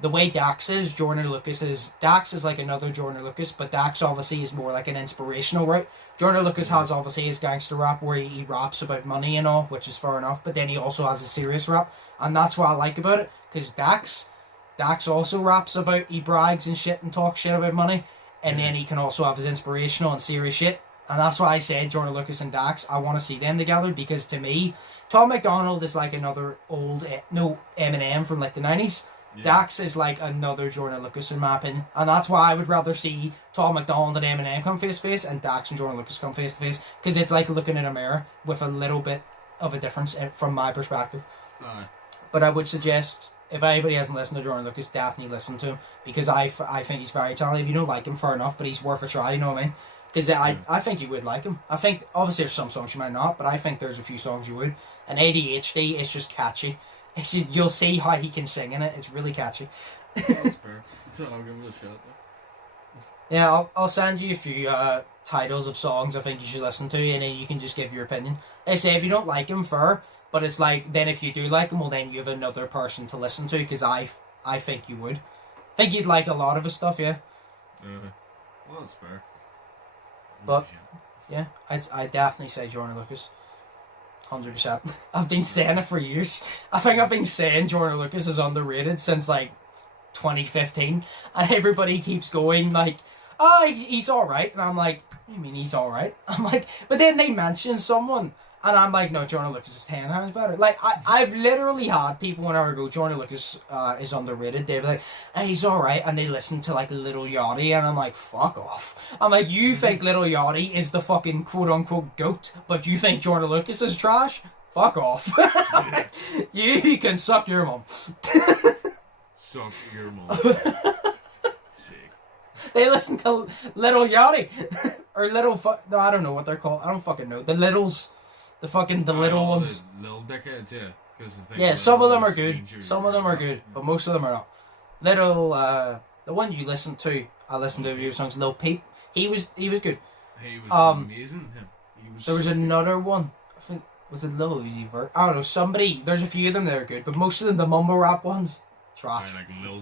the way Dax is, Dax is like another Jordan Lucas, but Dax obviously is more like an inspirational route. Jordan Lucas has obviously his gangster rap where he raps about money and all, which is fair enough, but then he also has a serious rap, and that's what I like about it, because Dax also raps about, he brags and shit and talks shit about money, and then he can also have his inspirational and serious shit, and that's why I said Jordan Lucas and Dax, I want to see them together, because to me, Tom McDonald is like another old, Eminem from like the 90s, yeah. Dax is like another Jordan Lucas in my opinion, and that's why I would rather see Tom McDonald and Eminem come face to face, and Dax and Jordan Lucas come face to face, because it's like looking in a mirror with a little bit of a difference from my perspective. But I would suggest, if anybody hasn't listened to Jordan Lucas, definitely listen to him, because I think he's very talented. If you don't like him, fair enough, but he's worth a try, you know what I mean? Because I think you would like him. I think, obviously there's some songs you might not, but I think there's a few songs you would. And ADHD is just catchy. You'll see how he can sing in it. It's really catchy. That's fair. So I'll give it a shot though. Yeah, I'll send you a few titles of songs I think you should listen to, and then you can just give your opinion. I say, if you don't like him, fair, but it's like, then if you do like him, well then you have another person to listen to, because I think you would. I think you'd like a lot of his stuff, yeah. Well, that's fair. But yeah, I'd definitely say Jordan Lucas. 100%. I've been saying it for years. I think I've been saying Jordan Lucas is underrated since like 2015, and everybody keeps going like, oh, he's alright, and I'm like, what do you mean he's alright? I'm like, but then they mention someone, and I'm like, no, Jordan Lucas is 10 times better. Like, I've literally had people whenever I go, Jordan Lucas is underrated, they're like, hey, he's alright, and they listen to like Lil Yachty, and I'm like, fuck off. I'm like, you think Lil Yachty is the fucking quote-unquote GOAT, but you think Jordan Lucas is trash? Fuck off. You can suck your mum. Suck your mum. They listen to Lil Yachty. Or no, I don't know what they're called. I don't fucking know. The Littles. The little ones. The little dickheads, yeah. Yeah, some of them are good. Some of them are good, but most of them are not. The one you listened to, I listened to a few songs. Lil Peep, he was good. He was amazing. There was another one. I think was it Lil Uzi Vert. I don't know. Somebody. There's a few of them that are good, but most of them, the mumble rap ones, trash.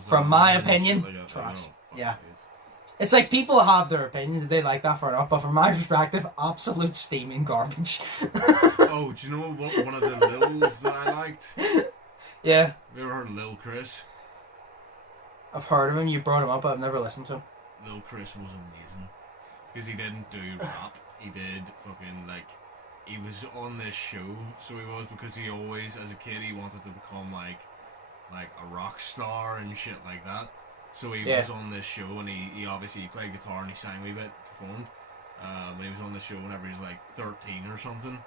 From my opinion, trash. Yeah. It's like people have their opinions, they like that for enough, but from my perspective, absolute steaming garbage. Oh, do you know what one of the Lils that I liked? Yeah. Have you ever heard of Lil Chris? I've heard of him. You brought him up, but I've never listened to him. Lil Chris was amazing. Because he didn't do rap. He did fucking, like... He was on this show, so he was, because he always, as a kid, he wanted to become, like a rock star and shit like that. So he was on this show, and he obviously played guitar and he sang a wee bit, performed. And he was on the show whenever he was, like, 13 or something.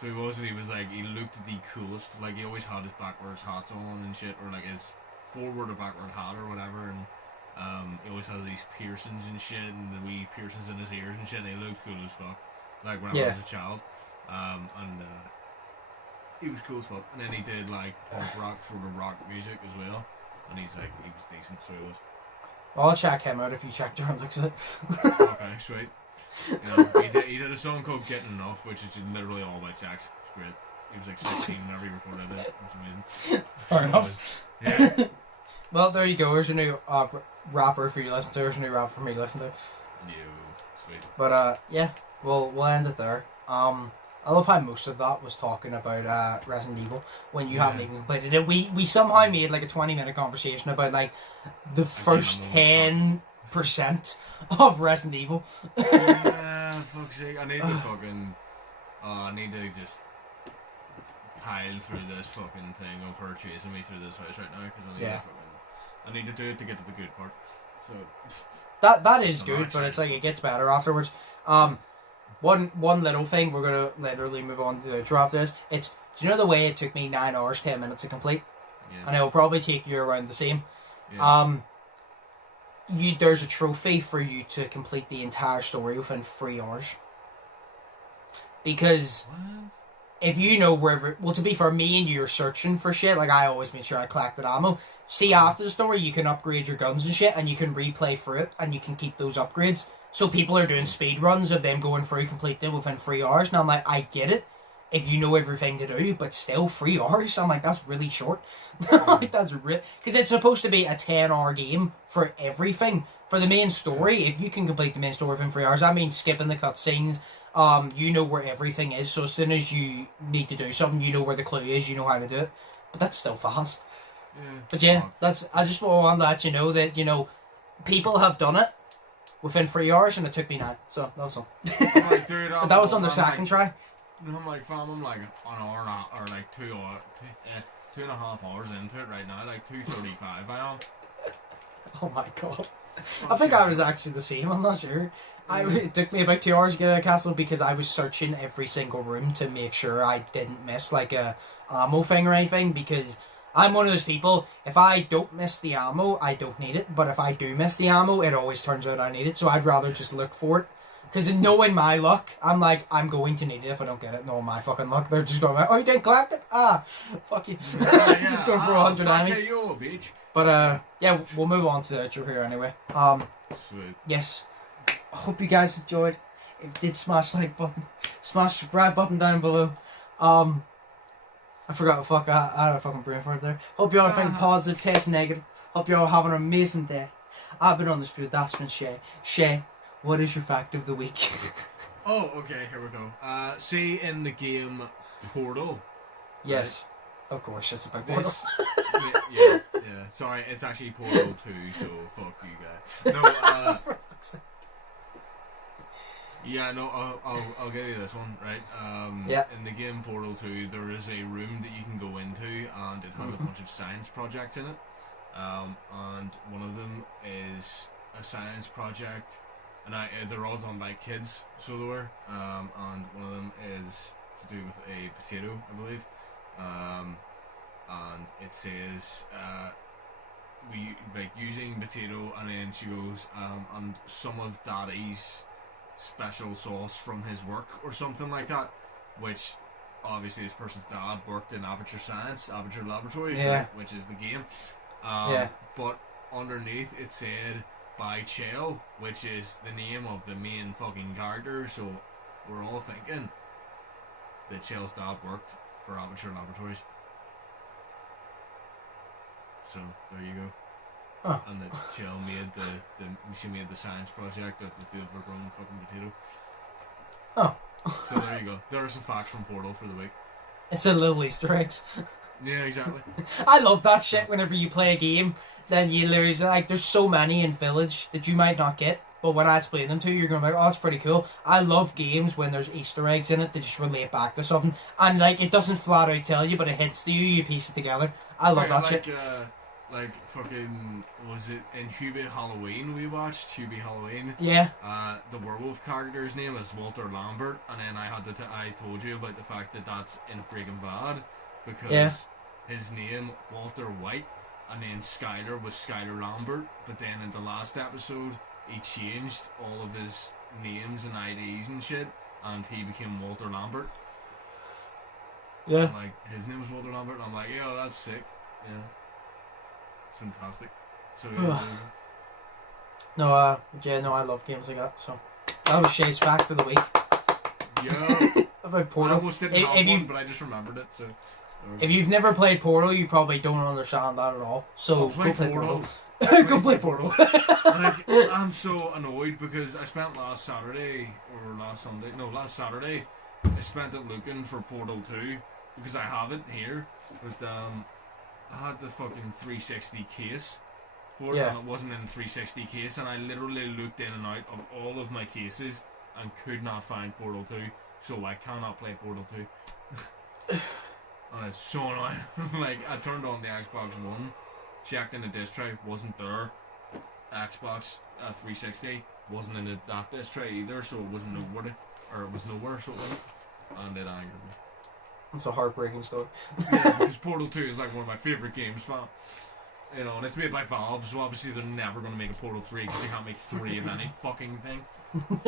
So he was, like, he looked the coolest. Like, he always had his backwards hats on and shit, or, like, his forward or backward hat or whatever, and he always had these piercings and shit, and the wee piercings in his ears and shit, and he looked cool as fuck, like when I was a child. He was cool as fuck. And then he did like punk rock, sort of rock music as well, and he was decent, so he was. I'll check him out if you check Durham's. Okay, sweet. You know, he did a song called Getting Enough, which is literally all about sex. It's great. He was like 16 whenever he recorded it. It was amazing. Fair enough. Yeah. Well, there you go. There's a new rapper for you to listen to. There's a new rapper for me to listen to. Sweet. But yeah, we'll end it there. I love how most of that was talking about Resident Evil when you haven't even completed it. We somehow made like a 20-minute conversation about like the first 10% of Resident Evil. Fuck's sake. I need to fucking... I need to just pile through this fucking thing of her chasing me through this house right now, because I need to do it to get to the good part. So that is good, but it's like it gets better afterwards. One little thing, we're gonna literally move on to the outro after this. Do you know the way it took me 9 hours 10 minutes to complete? Yes. And it will probably take you around the same. Yeah. There's a trophy for you to complete the entire story within 3 hours. Because if you know wherever... Well, to be fair, me and you are searching for shit. Like, I always make sure I collected ammo. See, after the story, you can upgrade your guns and shit, and you can replay through it, and you can keep those upgrades. So people are doing speed runs of them going through completing within 3 hours. And I'm like, I get it if you know everything to do, but still 3 hours. I'm like, that's really short. Like, that's because it's supposed to be a 10-hour game for everything. For the main story, if you can complete the main story within 3 hours, that means skipping the cutscenes. You know where everything is, so as soon as you need to do something, you know where the clue is, you know how to do it. But that's still fast. Yeah. But yeah, I just want to let you know that, you know, people have done it within 3 hours, and it took me 9. So that was all. Like, dude, but that was on their second try. I'm like, fam, I'm like an hour and a, or like 2 hours, 2.5 hours into it right now, like 2:35 I am. Oh my god. I think I was actually the same, I'm not sure. It took me about 2 hours to get out of the castle because I was searching every single room to make sure I didn't miss like a ammo thing or anything, because I'm one of those people, if I don't miss the ammo, I don't need it, but if I do miss the ammo, it always turns out I need it, so I'd rather just look for it. Because knowing my luck, I'm like, I'm going to need it if I don't get it. Knowing my fucking luck, they're just going like, oh, you didn't collect it? Ah, fuck you. Just going for 100 enemies. You, bitch. But yeah, we'll move on to the outro here anyway. Sweet. Yes. I hope you guys enjoyed. If you did, smash the like button. Smash the subscribe button down below. I forgot what fuck I had a fucking brain for it there. Hope you all are feeling positive, test negative. Hope you all have an amazing day. I've been Undisputed, that's been Shay. Shay, what is your fact of the week? Oh, okay, here we go. See in the game Portal. Yes. Right? Of course, it's about Portal. yeah. Sorry, it's actually Portal 2, so fuck you guys. No, yeah, no, I'll give you this one, right? In the game Portal 2, there is a room that you can go into, and it has a bunch of science projects in it. And one of them is a science project, and they're all done by kids, so they were. And one of them is to do with a potato, I believe. And it says, we like using potato, and then she goes, and some of Daddy's special sauce from his work or something like that, which obviously this person's dad worked in Aperture Laboratories, right, which is the game. But underneath it said by Chell, which is the name of the main fucking character, so we're all thinking that Chell's dad worked for Aperture Laboratories. So there you go. Oh. And that Chell made she made the science project at the field of grown fucking potato. Oh. So there you go. There's a fact from Portal for the week. It's a little Easter eggs. Yeah, exactly. I love that shit whenever you play a game, then you literally, like, there's so many in Village that you might not get, but when I explain them to you, you're going to be like, oh, that's pretty cool. I love games when there's Easter eggs in it that just relate back to something, and, like, it doesn't flat out tell you, but it hits to you, you piece it together. I love that shit. Like, fucking, was it in Hubie Halloween we watched? Hubie Halloween? Yeah. The werewolf character's name is Walter Lambert, and then I told you about the fact that that's in Breaking Bad, because his name, Walter White, and then Skyler was Skyler Lambert, but then in the last episode, he changed all of his names and IDs and shit, and he became Walter Lambert. Yeah. And, like, his name was Walter Lambert, and I'm like, yo, that's sick. Yeah. It's fantastic. So, No, I love games like that, so. That was Sheas' fact of the week. Yeah. About Portal. I almost didn't have one, but I just remembered it, so. If you've never played Portal, you probably don't understand that at all. So go play Portal. Go play Portal. Like, I'm so annoyed because I spent last Saturday, I spent it looking for Portal 2 because I have it here, but I had the fucking 360 case for it, and it wasn't in the 360 case, and I literally looked in and out of all of my cases and could not find Portal 2, so I cannot play Portal 2. And it's so annoying. Like, I turned on the Xbox One, checked in the disc tray, wasn't there. Xbox 360 wasn't in that disc tray either, so it was nowhere, so it wasn't. And it angered me. It's a heartbreaking story. Yeah, because Portal 2 is like one of my favourite games, fam. You know, and it's made by Valve, so obviously they're never going to make a Portal 3 because they can't make 3 of any fucking thing. So, you know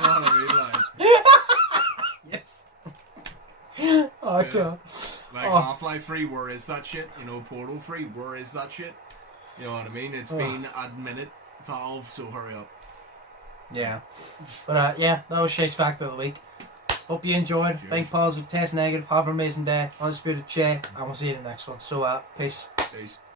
what I mean? Like, yes. Oh, God. Like, Half-Life 3, where is that shit? You know, Portal 3, where is that shit? You know what I mean? It's been admitted, Valve, so hurry up. Yeah. But, that was Sheas' fact of the week. Hope you enjoyed. Cheers. Think positive, test negative, have an amazing day. Undisputed Che, and we'll see you in the next one. So, peace. Peace.